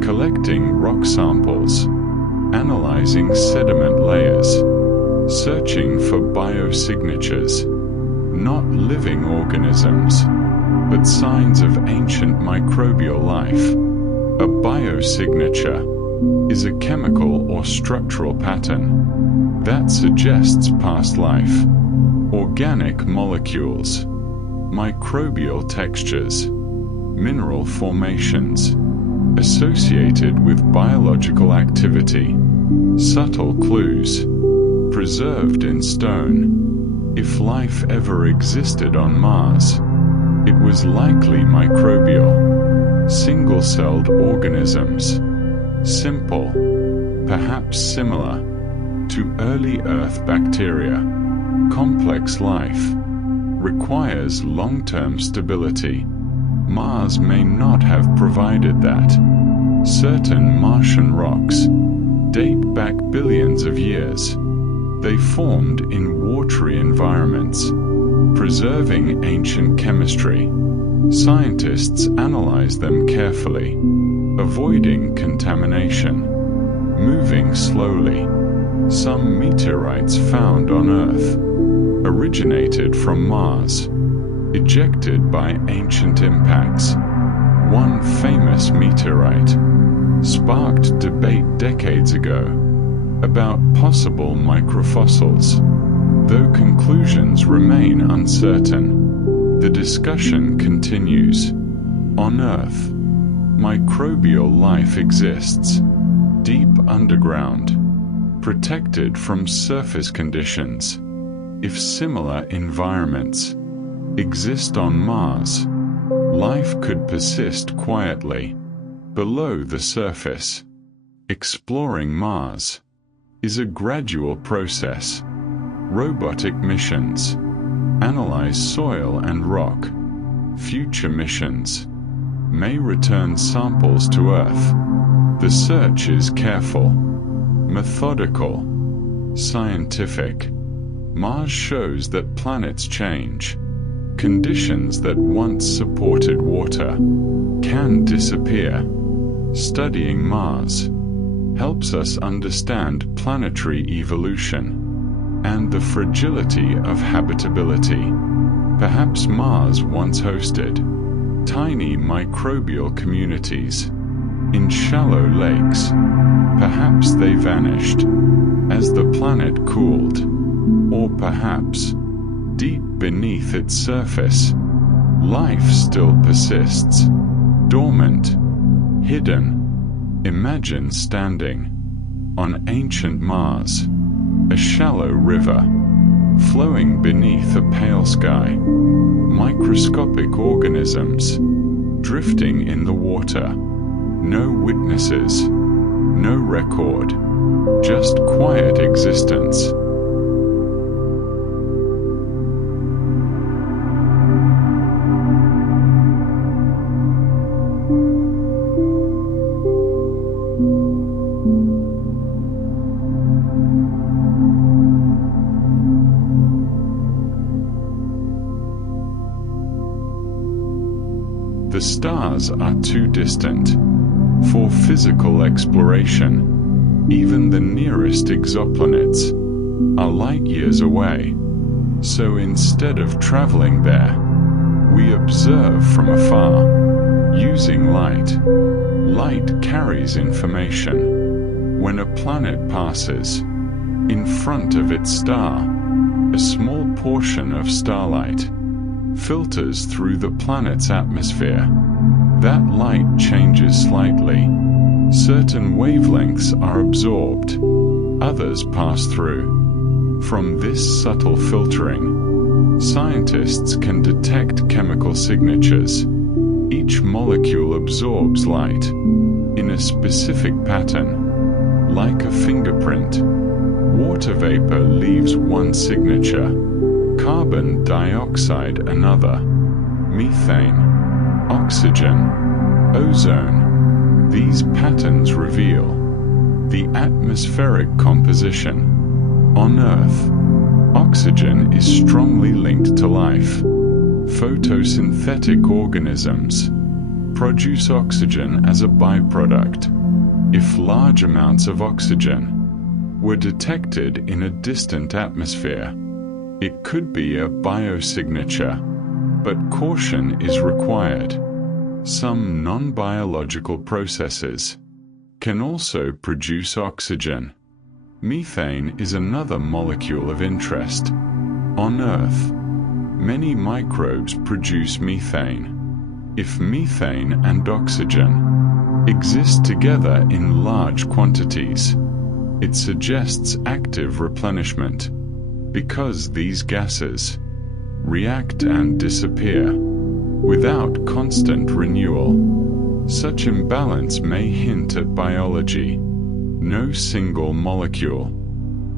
collecting rock samples, analyzing sediment layers, searching for biosignatures, not living organisms, but signs of ancient microbial life. A biosignature is a chemical or structural pattern that suggests past life. Organic molecules, microbial textures, mineral formations associated with biological activity, subtle clues, preserved in stone. If life ever existed on Mars, it was likely microbial, single-celled organisms, simple, perhaps similar to early Earth bacteria. Complex life requires long-term stability. Mars may not have provided that. Certain Martian rocks date back billions of years. They formed in watery environments, preserving ancient chemistry. Scientists analyze them carefully, avoiding contamination, moving slowly. Some meteorites found on Earth originated from Mars, ejected by ancient impacts. One famous meteorite sparked debate decades ago about possible microfossils. Though conclusions remain uncertain, the discussion continues. On Earth, microbial life exists, deep underground, protected from surface conditions. If similar environments exist on Mars, life could persist quietly below the surface. Exploring Mars is a gradual process. Robotic missions analyze soil and rock. Future missions may return samples to Earth. The search is careful, methodical, scientific. Mars shows that planets change. Conditions that once supported water can disappear. Studying Mars helps us understand planetary evolution and the fragility of habitability. Perhaps Mars once hosted tiny microbial communities in shallow lakes. Perhaps they vanished as the planet cooled. Or perhaps, deep beneath its surface, life still persists, dormant, hidden. Imagine standing on ancient Mars, a shallow river flowing beneath a pale sky, microscopic organisms drifting in the water, no witnesses, no record, just quiet existence. The stars are too distant for physical exploration. Even the nearest exoplanets are light years away. So instead of traveling there, we observe from afar, using light. Light carries information. When a planet passes in front of its star, a small portion of starlight filters through the planet's atmosphere. That light changes slightly. Certain wavelengths are absorbed, others pass through. From this subtle filtering, scientists can detect chemical signatures. Each molecule absorbs light in a specific pattern, like a fingerprint. Water vapor leaves one signature, carbon dioxide another, methane, oxygen, ozone. These patterns reveal the atmospheric composition. On Earth, oxygen is strongly linked to life. Photosynthetic organisms produce oxygen as a byproduct. If large amounts of oxygen were detected in a distant atmosphere. It could be a biosignature, but caution is required. Some non-biological processes can also produce oxygen. Methane is another molecule of interest. On Earth, many microbes produce methane. If methane and oxygen exist together in large quantities, it suggests active replenishment, because these gases react and disappear without constant renewal. Such imbalance may hint at biology. No single molecule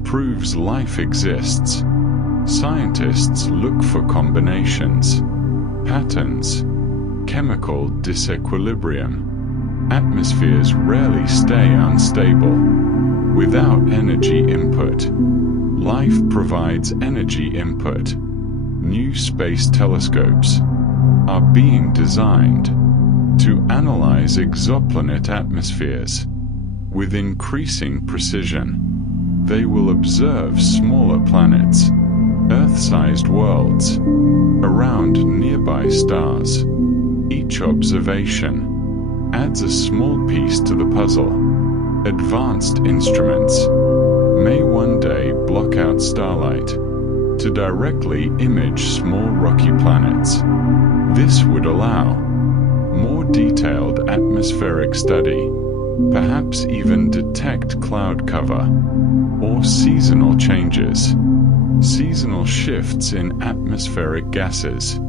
proves life exists. Scientists look for combinations, patterns, chemical disequilibrium. Atmospheres rarely stay unstable. Without energy input, life provides energy input. New space telescopes are being designed to analyze exoplanet atmospheres. With increasing precision, they will observe smaller planets, Earth-sized worlds, around nearby stars. Each observation adds a small piece to the puzzle. Advanced instruments may one day block out starlight to directly image small rocky planets. This would allow more detailed atmospheric study, perhaps even detect cloud cover or seasonal changes. Seasonal shifts in atmospheric gases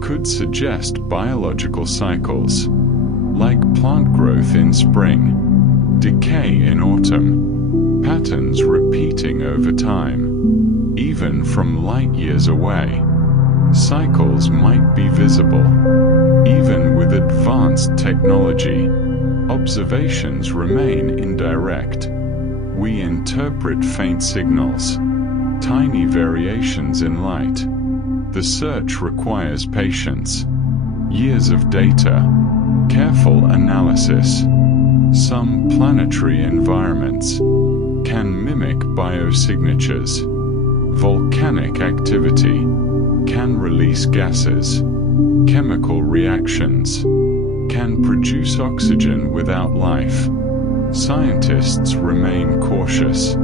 could suggest biological cycles, like plant growth in spring, decay in autumn, patterns repeating over time, even from light years away. Cycles might be visible. Even with advanced technology, observations remain indirect. We interpret faint signals, tiny variations in light. The search requires patience, years of data, careful analysis. Some planetary environments can mimic biosignatures. Volcanic activity can release gases. Chemical reactions can produce oxygen without life. Scientists remain cautious,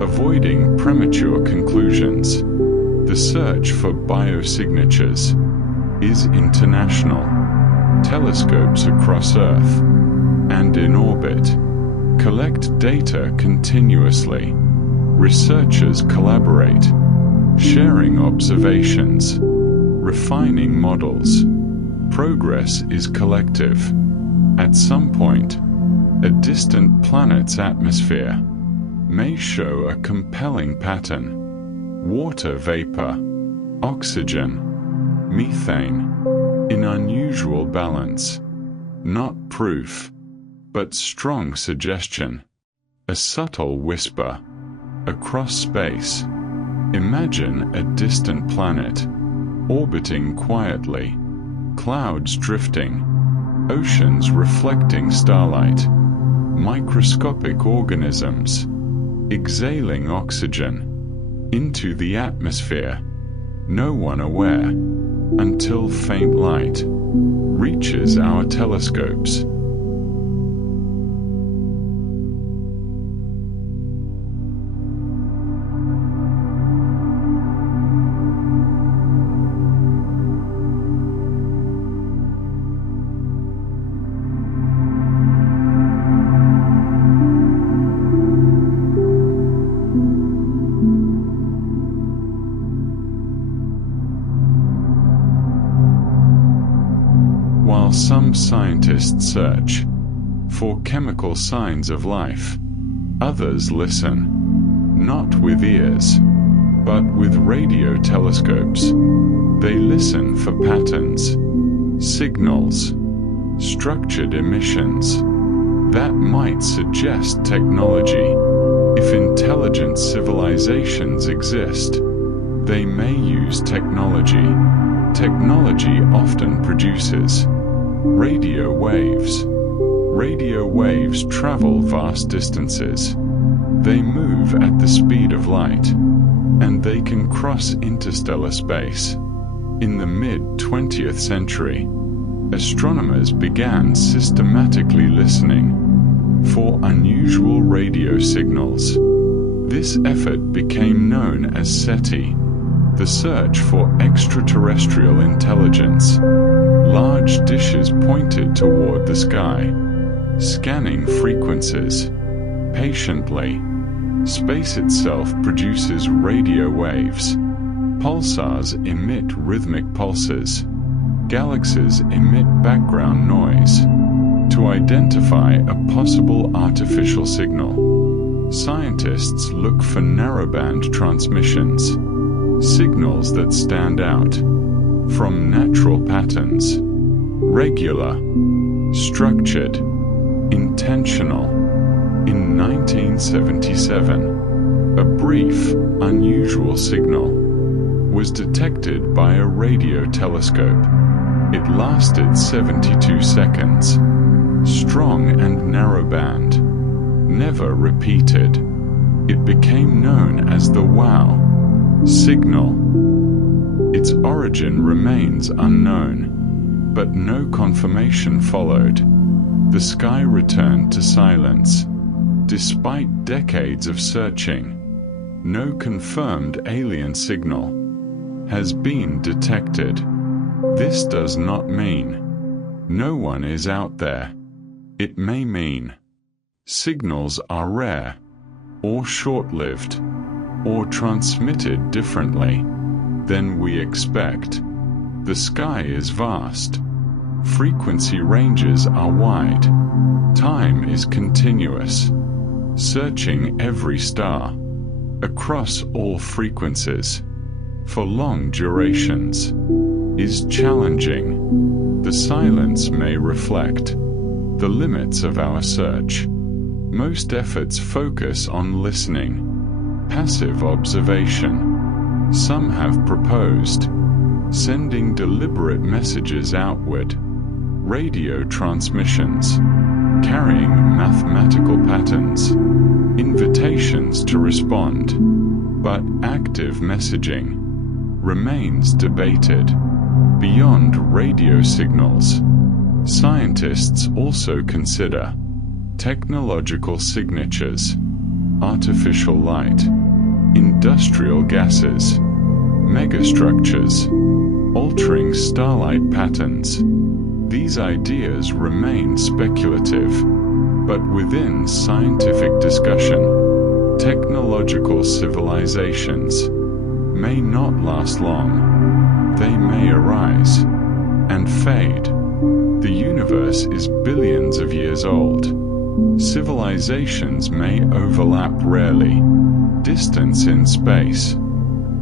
avoiding premature conclusions. The search for biosignatures is international. Telescopes across Earth and in orbit collect data continuously. Researchers collaborate, sharing observations, refining models. Progress is collective. At some point, a distant planet's atmosphere may show a compelling pattern. Water vapor, oxygen, methane, in unusual balance. Not proof, but strong suggestion. A subtle whisper across space. Imagine a distant planet, orbiting quietly, clouds drifting, oceans reflecting starlight, microscopic organisms exhaling oxygen into the atmosphere, no one aware, until faint light reaches our telescopes. While some scientists search for chemical signs of life, others listen, not with ears, but with radio telescopes. They listen for patterns, signals, structured emissions that might suggest technology. If intelligent civilizations exist, they may use technology. Technology often produces radio waves. Radio waves travel vast distances. They move at the speed of light, and they can cross interstellar space. In the mid-20th century, astronomers began systematically listening for unusual radio signals. This effort became known as SETI, the search for extraterrestrial intelligence. Large dishes pointed toward the sky, scanning frequencies. Patiently, space itself produces radio waves. Pulsars emit rhythmic pulses. Galaxies emit background noise. To identify a possible artificial signal, scientists look for narrowband transmissions, signals that stand out from natural patterns, regular, structured, intentional. In 1977, a brief, unusual signal was detected by a radio telescope. It lasted 72 seconds, strong and narrowband, never repeated. It became known as the WOW signal. Its origin remains unknown, but no confirmation followed. The sky returned to silence. Despite decades of searching, no confirmed alien signal has been detected. This does not mean no one is out there. It may mean signals are rare, or short-lived, or transmitted differently than we expect. The sky is vast. Frequency ranges are wide. Time is continuous. Searching every star, across all frequencies, for long durations, is challenging. The silence may reflect the limits of our search. Most efforts focus on listening, passive observation. Some have proposed sending deliberate messages outward, radio transmissions, carrying mathematical patterns, invitations to respond, but active messaging remains debated. Beyond radio signals, scientists also consider technological signatures, artificial light, industrial gases, megastructures, altering starlight patterns. These ideas remain speculative, but within scientific discussion, technological civilizations may not last long. They may arise and fade. The universe is billions of years old. Civilizations may overlap rarely. Distance in space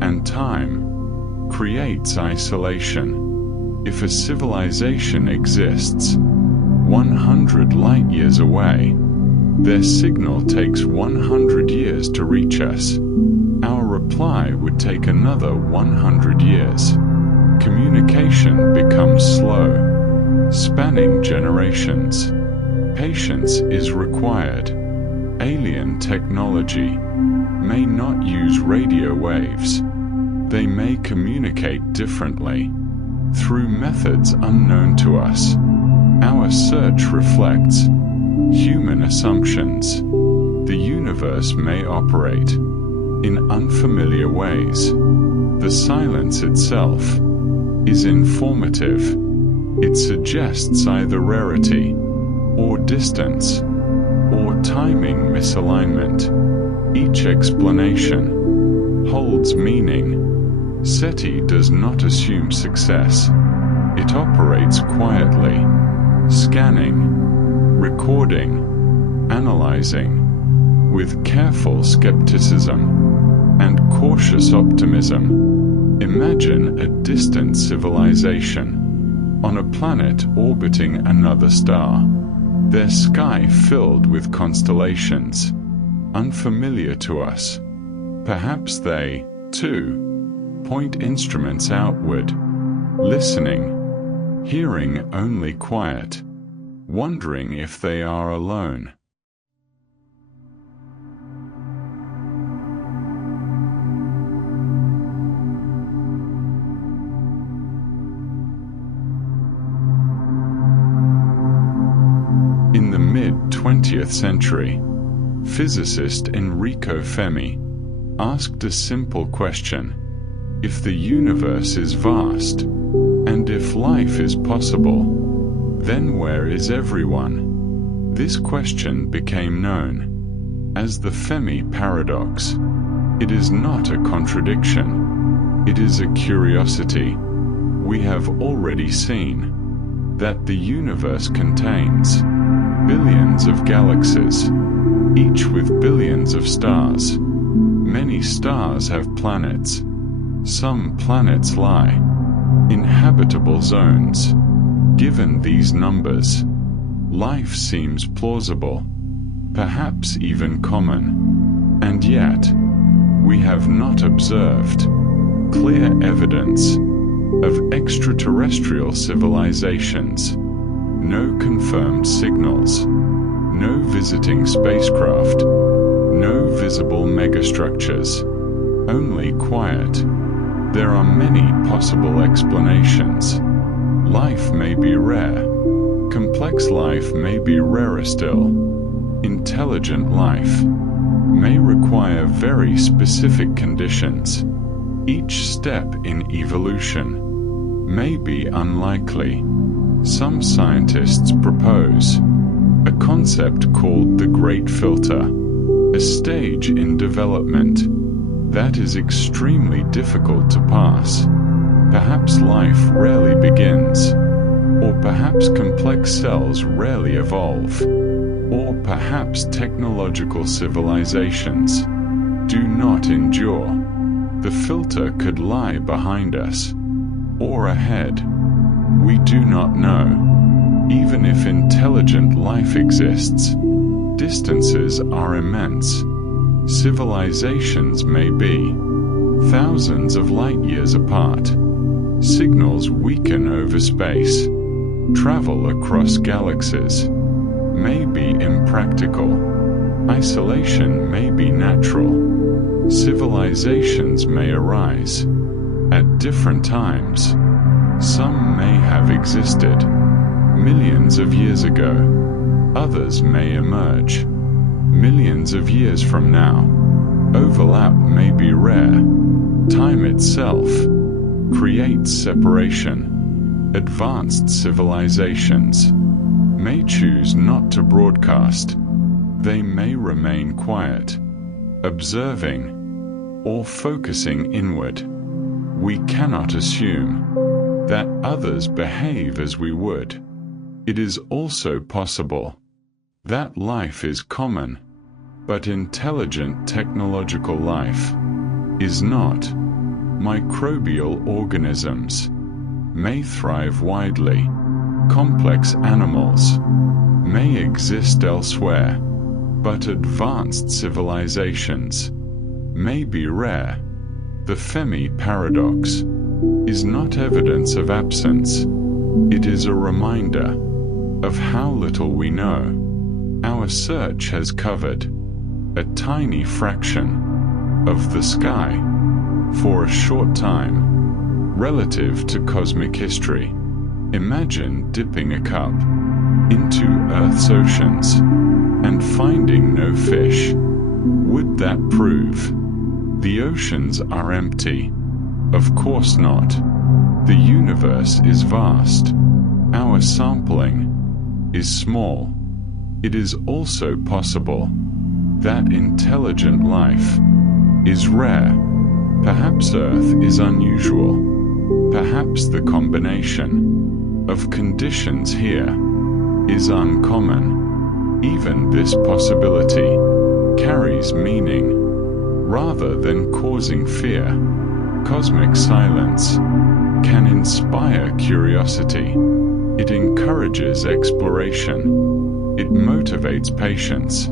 and time creates isolation. If a civilization exists 100 light-years away, their signal takes 100 years to reach us. Our reply would take another 100 years. Communication becomes slow, spanning generations. Patience is required. Alien technology may not use radio waves. They may communicate differently, through methods unknown to us. Our search reflects human assumptions. The universe may operate in unfamiliar ways. The silence itself is informative. It suggests either rarity, or distance, or timing misalignment. Each explanation holds meaning. SETI does not assume success. It operates quietly, scanning, recording, analyzing, with careful skepticism and cautious optimism. Imagine a distant civilization on a planet orbiting another star, their sky filled with constellations, unfamiliar to us. Perhaps they, too, point instruments outward, listening, hearing only quiet, wondering if they are alone. 20th century, physicist Enrico Fermi asked a simple question: if the universe is vast, and if life is possible, then where is everyone? This question became known as the Fermi Paradox. It is not a contradiction. It is a curiosity. We have already seen that the universe contains billions of galaxies, each with billions of stars. Many stars have planets. Some planets lie in habitable zones. Given these numbers, life seems plausible, perhaps even common. And yet, we have not observed clear evidence of extraterrestrial civilizations. No confirmed signals, no visiting spacecraft, no visible megastructures, only quiet. There are many possible explanations. Life may be rare. Complex life may be rarer still. Intelligent life may require very specific conditions. Each step in evolution may be unlikely. Some scientists propose a concept called the Great Filter, a stage in development that is extremely difficult to pass. Perhaps life rarely begins, or perhaps complex cells rarely evolve, or perhaps technological civilizations do not endure. The filter could lie behind us, or ahead. We do not know. Even if intelligent life exists, distances are immense. Civilizations may be thousands of light years apart. Signals weaken over space. Travel across galaxies may be impractical. Isolation may be natural. Civilizations may arise at different times. Some may have existed millions of years ago. Others may emerge millions of years from now. Overlap may be rare. Time itself creates separation. Advanced civilizations may choose not to broadcast. They may remain quiet, observing, or focusing inward. We cannot assume that others behave as we would. It is also possible that life is common, but intelligent technological life is not. Microbial organisms may thrive widely. Complex animals may exist elsewhere, but advanced civilizations may be rare. The Fermi Paradox is not evidence of absence. It is a reminder of how little we know. Our search has covered a tiny fraction of the sky for a short time relative to cosmic history. Imagine dipping a cup into Earth's oceans and finding no fish. Would that prove the oceans are empty? Of course not. The universe is vast. Our sampling is small. It is also possible that intelligent life is rare. Perhaps Earth is unusual. Perhaps the combination of conditions here is uncommon. Even this possibility carries meaning rather than causing fear. Cosmic silence can inspire curiosity. It encourages exploration. It motivates patience.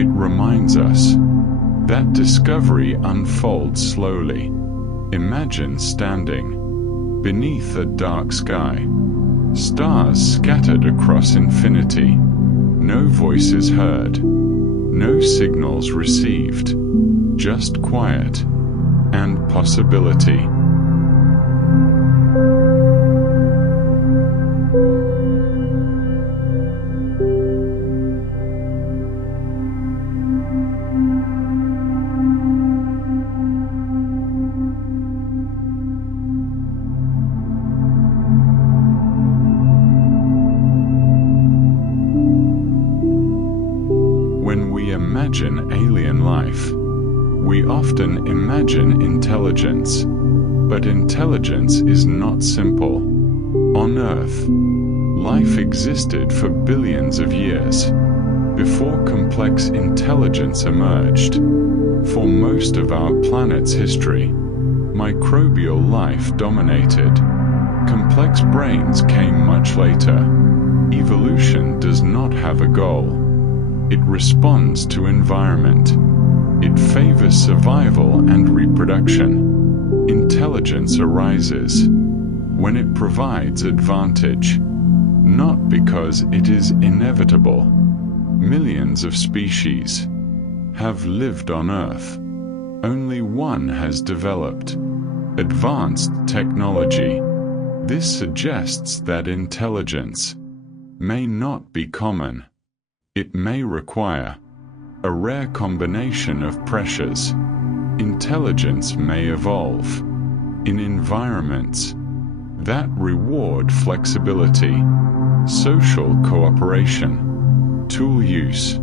It reminds us that discovery unfolds slowly. Imagine standing beneath a dark sky. Stars scattered across infinity. No voices heard. No signals received. Just quiet and possibility. imagine alien life, we often imagine intelligence. But intelligence is not simple. On Earth, life existed for billions of years before complex intelligence emerged. For most of our planet's history, microbial life dominated. Complex brains came much later. Evolution does not have a goal. It responds to environment. It favors survival and reproduction. Intelligence arises when it provides advantage, not because it is inevitable. Millions of species have lived on Earth. Only one has developed advanced technology. This suggests that intelligence may not be common. It may require a rare combination of pressures. Intelligence may evolve in environments that reward flexibility, social cooperation, tool use,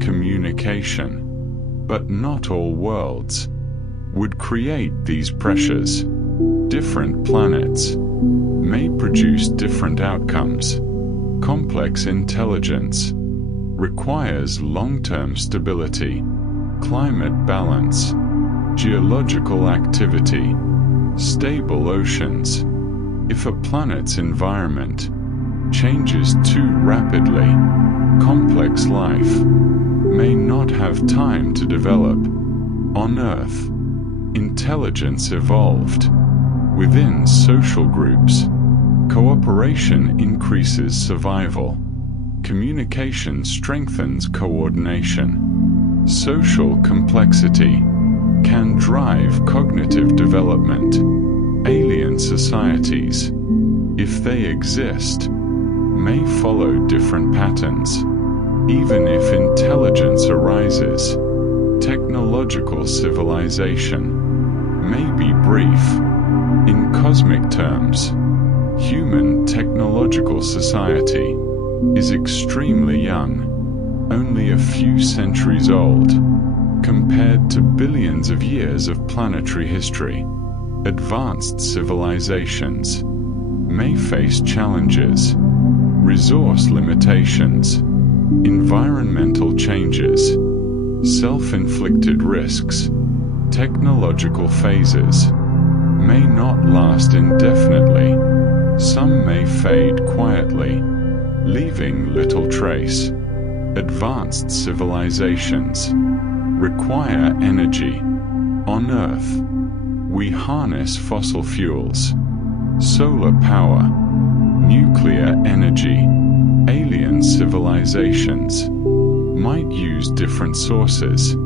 communication. But not all worlds would create these pressures. Different planets may produce different outcomes. Complex intelligence requires long-term stability, climate balance, geological activity, stable oceans. If a planet's environment changes too rapidly, complex life may not have time to develop. On Earth, intelligence evolved within social groups. Cooperation increases survival. Communication strengthens coordination. Social complexity can drive cognitive development. Alien societies, if they exist, may follow different patterns. Even if intelligence arises, technological civilization may be brief. In cosmic terms, human technological society is extremely young, only a few centuries old, compared to billions of years of planetary history. Advanced civilizations may face challenges, resource limitations, environmental changes, self-inflicted risks. Technological phases may not last indefinitely. Some may fade quietly, leaving little trace. Advanced civilizations require energy. On Earth, we harness fossil fuels, solar power, nuclear energy. Alien civilizations might use different sources,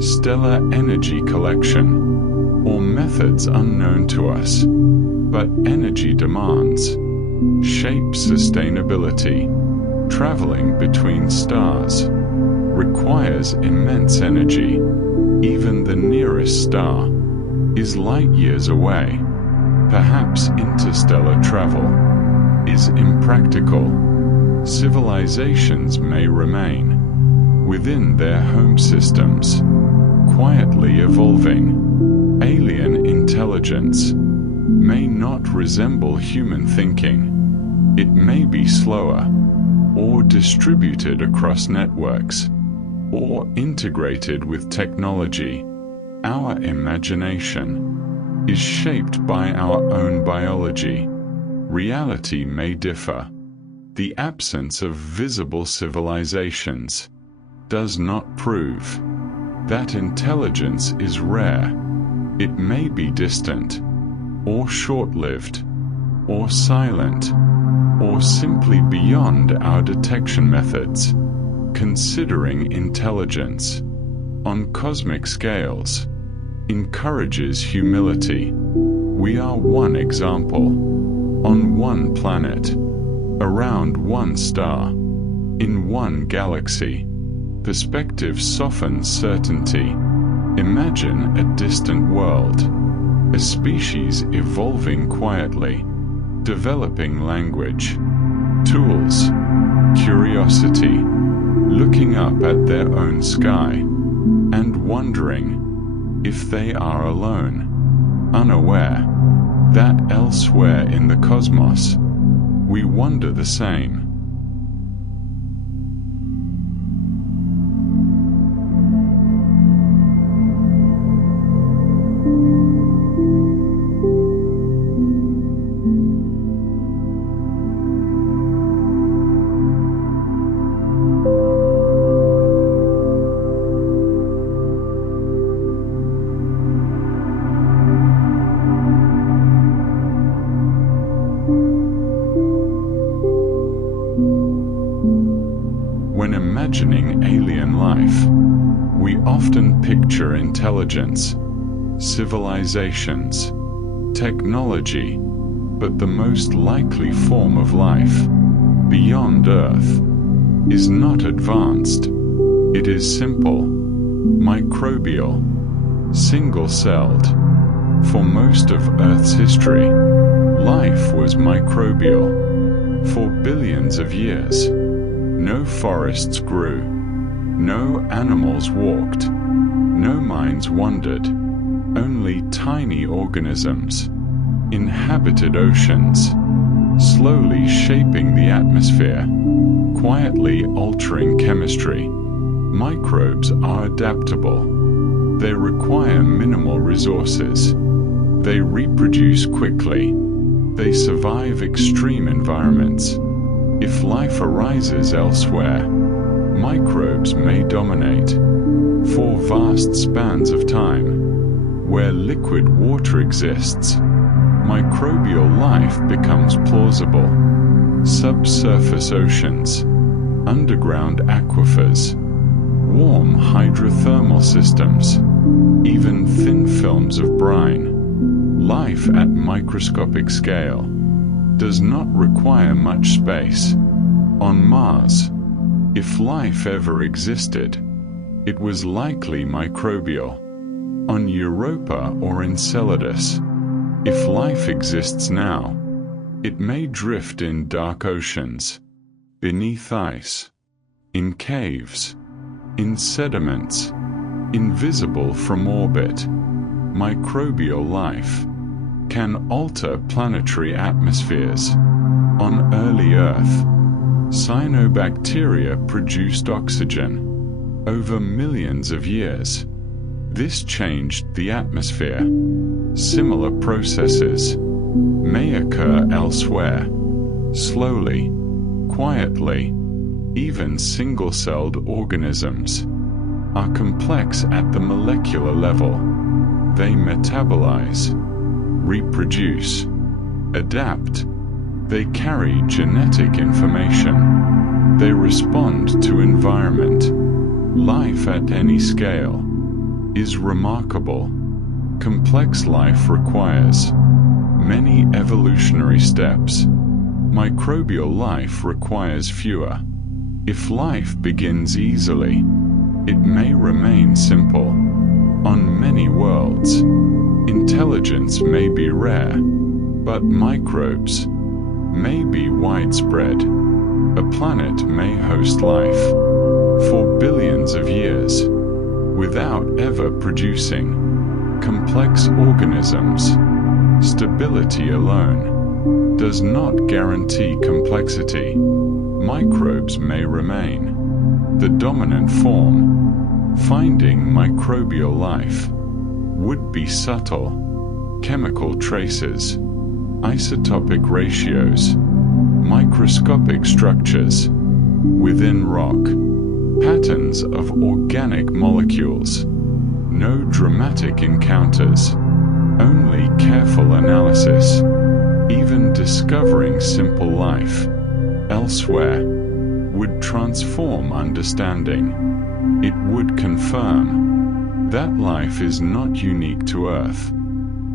stellar energy collection, or methods unknown to us. But energy demands shape sustainability. Traveling between stars requires immense energy. Even the nearest star is light years away. Perhaps interstellar travel is impractical. Civilizations may remain within their home systems, quietly evolving. Alien intelligence may not resemble human thinking. It may be slower, or distributed across networks, or integrated with technology. Our imagination is shaped by our own biology. Reality may differ. The absence of visible civilizations does not prove that intelligence is rare. It may be distant, or short-lived, or silent, or simply beyond our detection methods. Considering intelligence on cosmic scales encourages humility. We are one example, on one planet, around one star, in one galaxy. Perspective softens certainty. Imagine a distant world, a species evolving quietly, developing language, tools, curiosity, looking looking up at their own sky and wondering if they are alone, unaware that elsewhere in the cosmos we wonder the same. When imagining alien life, we often picture intelligence, civilizations, technology, but the most likely form of life, beyond Earth, is not advanced. It is simple, microbial, single-celled. For most of Earth's history, life was microbial. For billions of years, no forests grew, no animals walked, no minds wandered, only tiny organisms inhabited oceans, slowly shaping the atmosphere, quietly altering chemistry. Microbes are adaptable. They require minimal resources. They reproduce quickly. They survive extreme environments. If life arises elsewhere, microbes may dominate. For vast spans of time, where liquid water exists, microbial life becomes plausible. Subsurface oceans, underground aquifers, warm hydrothermal systems, even thin films of brine. Life at microscopic scale does not require much space. On Mars, if life ever existed, it was likely microbial. On Europa or Enceladus, if life exists now, it may drift in dark oceans, beneath ice, in caves, in sediments, invisible from orbit. Microbial life can alter planetary atmospheres. On early Earth, cyanobacteria produced oxygen. Over millions of years, this changed the atmosphere. Similar processes may occur elsewhere, slowly, quietly. Even single-celled organisms are complex at the molecular level. They metabolize, reproduce, adapt. They carry genetic information. They respond to environment. Life at any scale is remarkable. Complex life requires many evolutionary steps. Microbial life requires fewer. If life begins easily, it may remain simple. On many worlds, intelligence may be rare, but microbes may be widespread. A planet may host life for billions of years without ever producing complex organisms. Stability alone does not guarantee complexity. Microbes may remain the dominant form. Finding microbial life would be subtle. Chemical traces, isotopic ratios, microscopic structures within rock, patterns of organic molecules. No dramatic encounters, only careful analysis. Even discovering simple life elsewhere would transform understanding. It would confirm that life is not unique to Earth,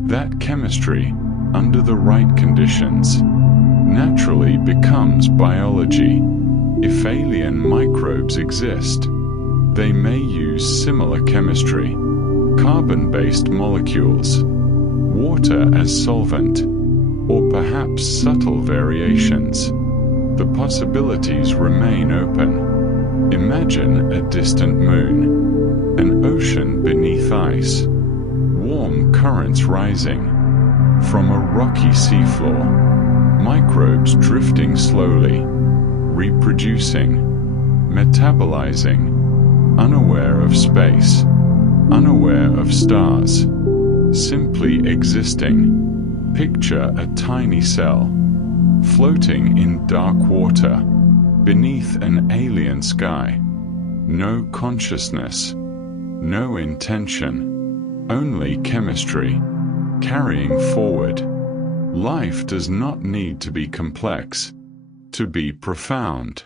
that chemistry, under the right conditions, naturally becomes biology. If alien microbes exist, they may use similar chemistry, carbon-based molecules, water as solvent, or perhaps subtle variations. The possibilities remain open. Imagine a distant moon, an ocean beneath ice, warm currents rising from a rocky seafloor, microbes drifting slowly, reproducing, metabolizing, unaware of space, unaware of stars, simply existing. Picture a tiny cell, floating in dark water, beneath an alien sky. No consciousness, no intention, only chemistry, carrying forward. Life does not need to be complex, to be profound.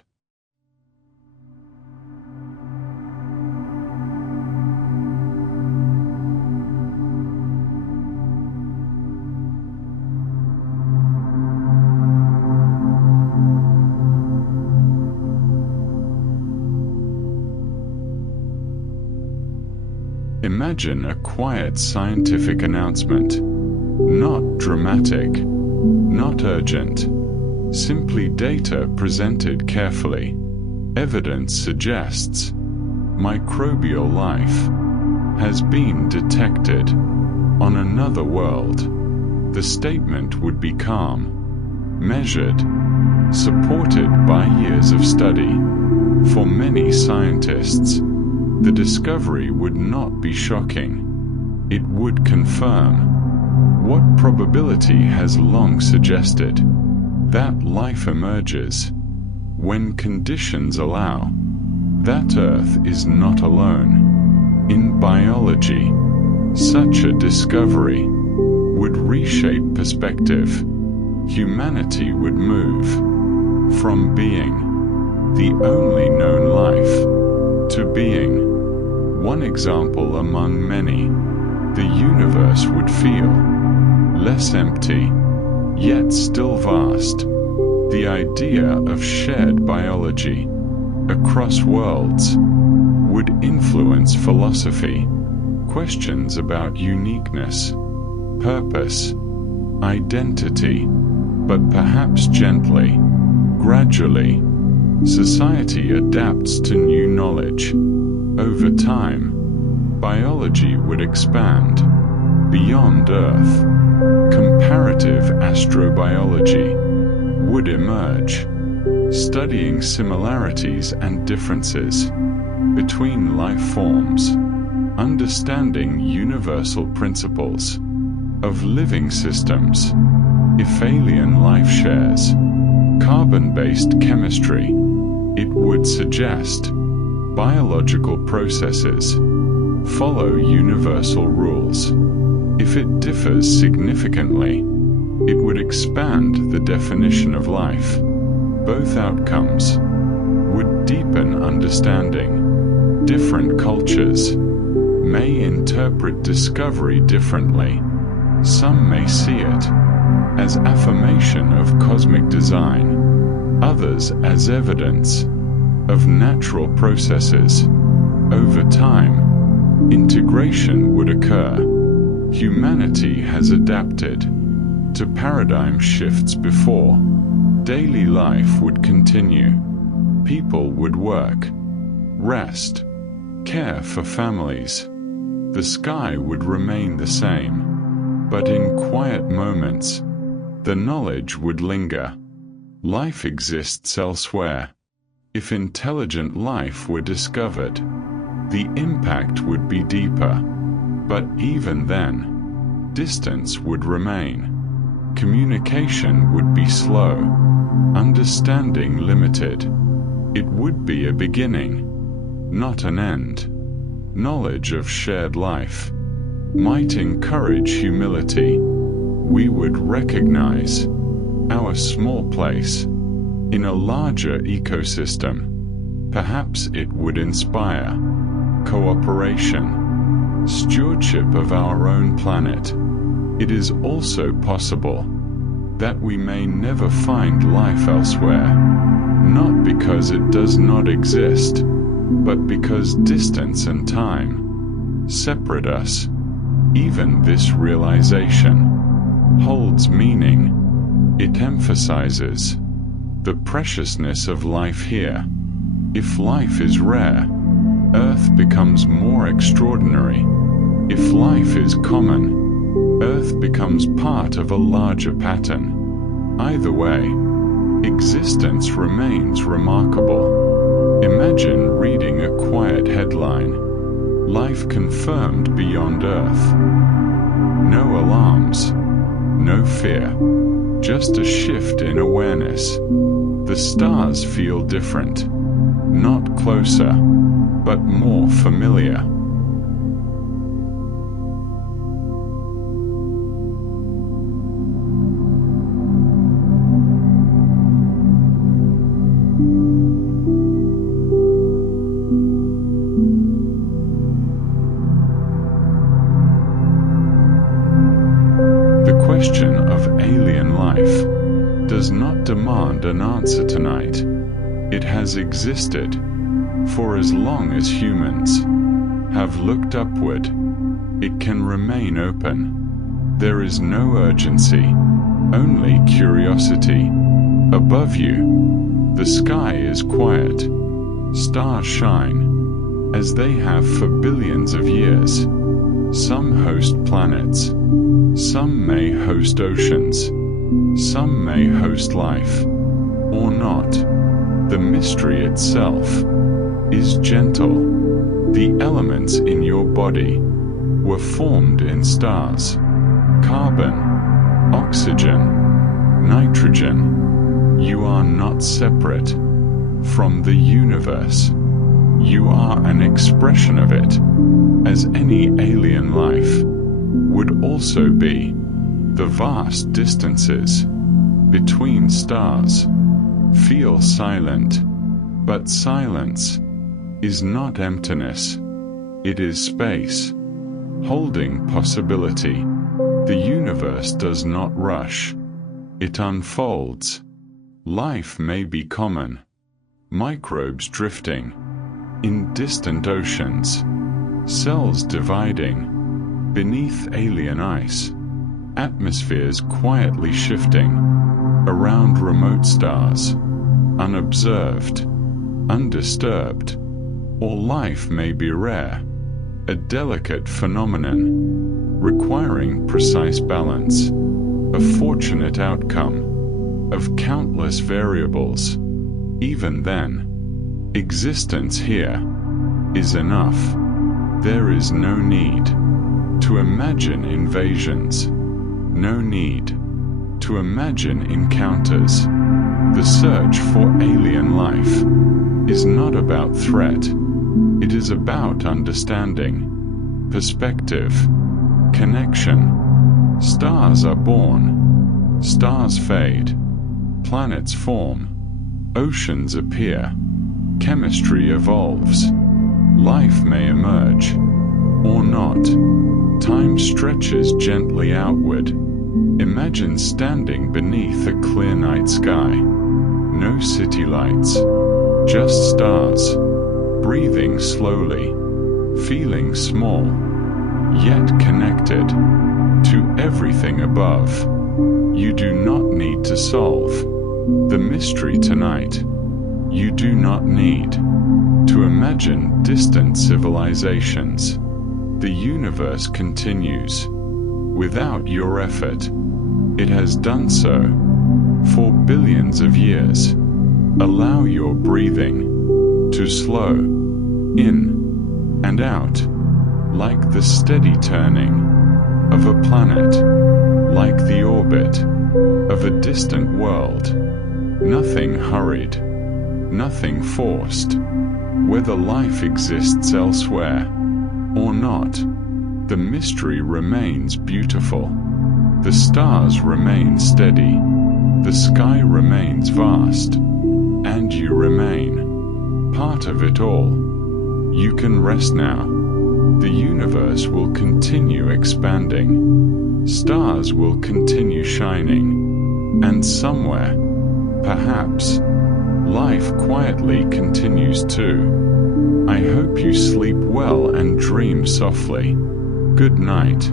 Imagine a quiet scientific announcement, not dramatic, not urgent, simply data presented carefully. Evidence suggests microbial life has been detected on another world. The statement would be calm, measured, supported by years of study. For many scientists, the discovery would not be shocking. It would confirm what probability has long suggested, that life emerges when conditions allow, that Earth is not alone. In biology, such a discovery would reshape perspective. Humanity would move from being the only known life to being one example among many. The universe would feel less empty, yet still vast. The idea of shared biology across worlds would influence philosophy. Questions about uniqueness, purpose, identity, but perhaps gently, gradually, society adapts to new knowledge. Over time, biology would expand beyond Earth. Comparative astrobiology would emerge, studying similarities and differences between life forms, understanding universal principles of living systems. If alien life shares carbon-based chemistry, it would suggest biological processes follow universal rules. If it differs significantly, it would expand the definition of life. Both outcomes would deepen understanding. Different cultures may interpret discovery differently. Some may see it as affirmation of cosmic design, others as evidence of natural processes. Over time, integration would occur. Humanity has adapted to paradigm shifts before. Daily life would continue. People would work, rest, care for families. The sky would remain the same, but in quiet moments, the knowledge would linger. Life exists elsewhere. If intelligent life were discovered, the impact would be deeper. But even then, distance would remain. Communication would be slow, understanding limited. It would be a beginning, not an end. Knowledge of shared life might encourage humility. We would recognize our small place in a larger ecosystem. Perhaps it would inspire cooperation, stewardship of our own planet. It is also possible that we may never find life elsewhere, not because it does not exist, but because distance and time separate us. Even this realization holds meaning. It emphasizes the preciousness of life here. If life is rare, Earth becomes more extraordinary. If life is common, Earth becomes part of a larger pattern. Either way, existence remains remarkable. Imagine reading a quiet headline, "Life confirmed beyond Earth." No alarms, no fear, just a shift in awareness. The stars feel different, not closer, but more familiar. The question of alien life does not demand an answer tonight. It has existed for as long as humans have looked upward. It can remain open. There is no urgency, only curiosity. Above you, the sky is quiet. Stars shine, as they have for billions of years. Some host planets. Some may host oceans. Some may host life, or not. The mystery itself is gentle. The elements in your body were formed in stars. Carbon, oxygen, nitrogen. You are not separate from the universe. You are an expression of it, as any alien life would also be. The vast distances between stars feel silent, but silence is not emptiness. It is space, holding possibility. The universe does not rush. It unfolds. Life may be common. Microbes drifting in distant oceans. Cells dividing beneath alien ice. Atmospheres quietly shifting around remote stars. Unobserved, undisturbed. Or life may be rare, a delicate phenomenon, requiring precise balance, a fortunate outcome of countless variables. Even then, existence here is enough. There is no need to imagine invasions, no need to imagine encounters. The search for alien life is not about threat. It is about understanding, perspective, connection. Stars are born, stars fade, planets form, oceans appear, chemistry evolves. Life may emerge, or not. Time stretches gently outward. Imagine standing beneath a clear night sky. No city lights, just stars, breathing slowly, feeling small, yet connected to everything above. You do not need to solve the mystery tonight. You do not need to imagine distant civilizations. The universe continues without your effort. It has done so for billions of years. Allow your breathing to slow in and out, like the steady turning of a planet, like the orbit of a distant world. Nothing hurried, nothing forced. Whether life exists elsewhere or not, the mystery remains beautiful. The stars remain steady, the sky remains vast, and you remain part of it all. You can rest now. The universe will continue expanding. Stars will continue shining. And somewhere, perhaps, life quietly continues too. I hope you sleep well and dream softly. Good night.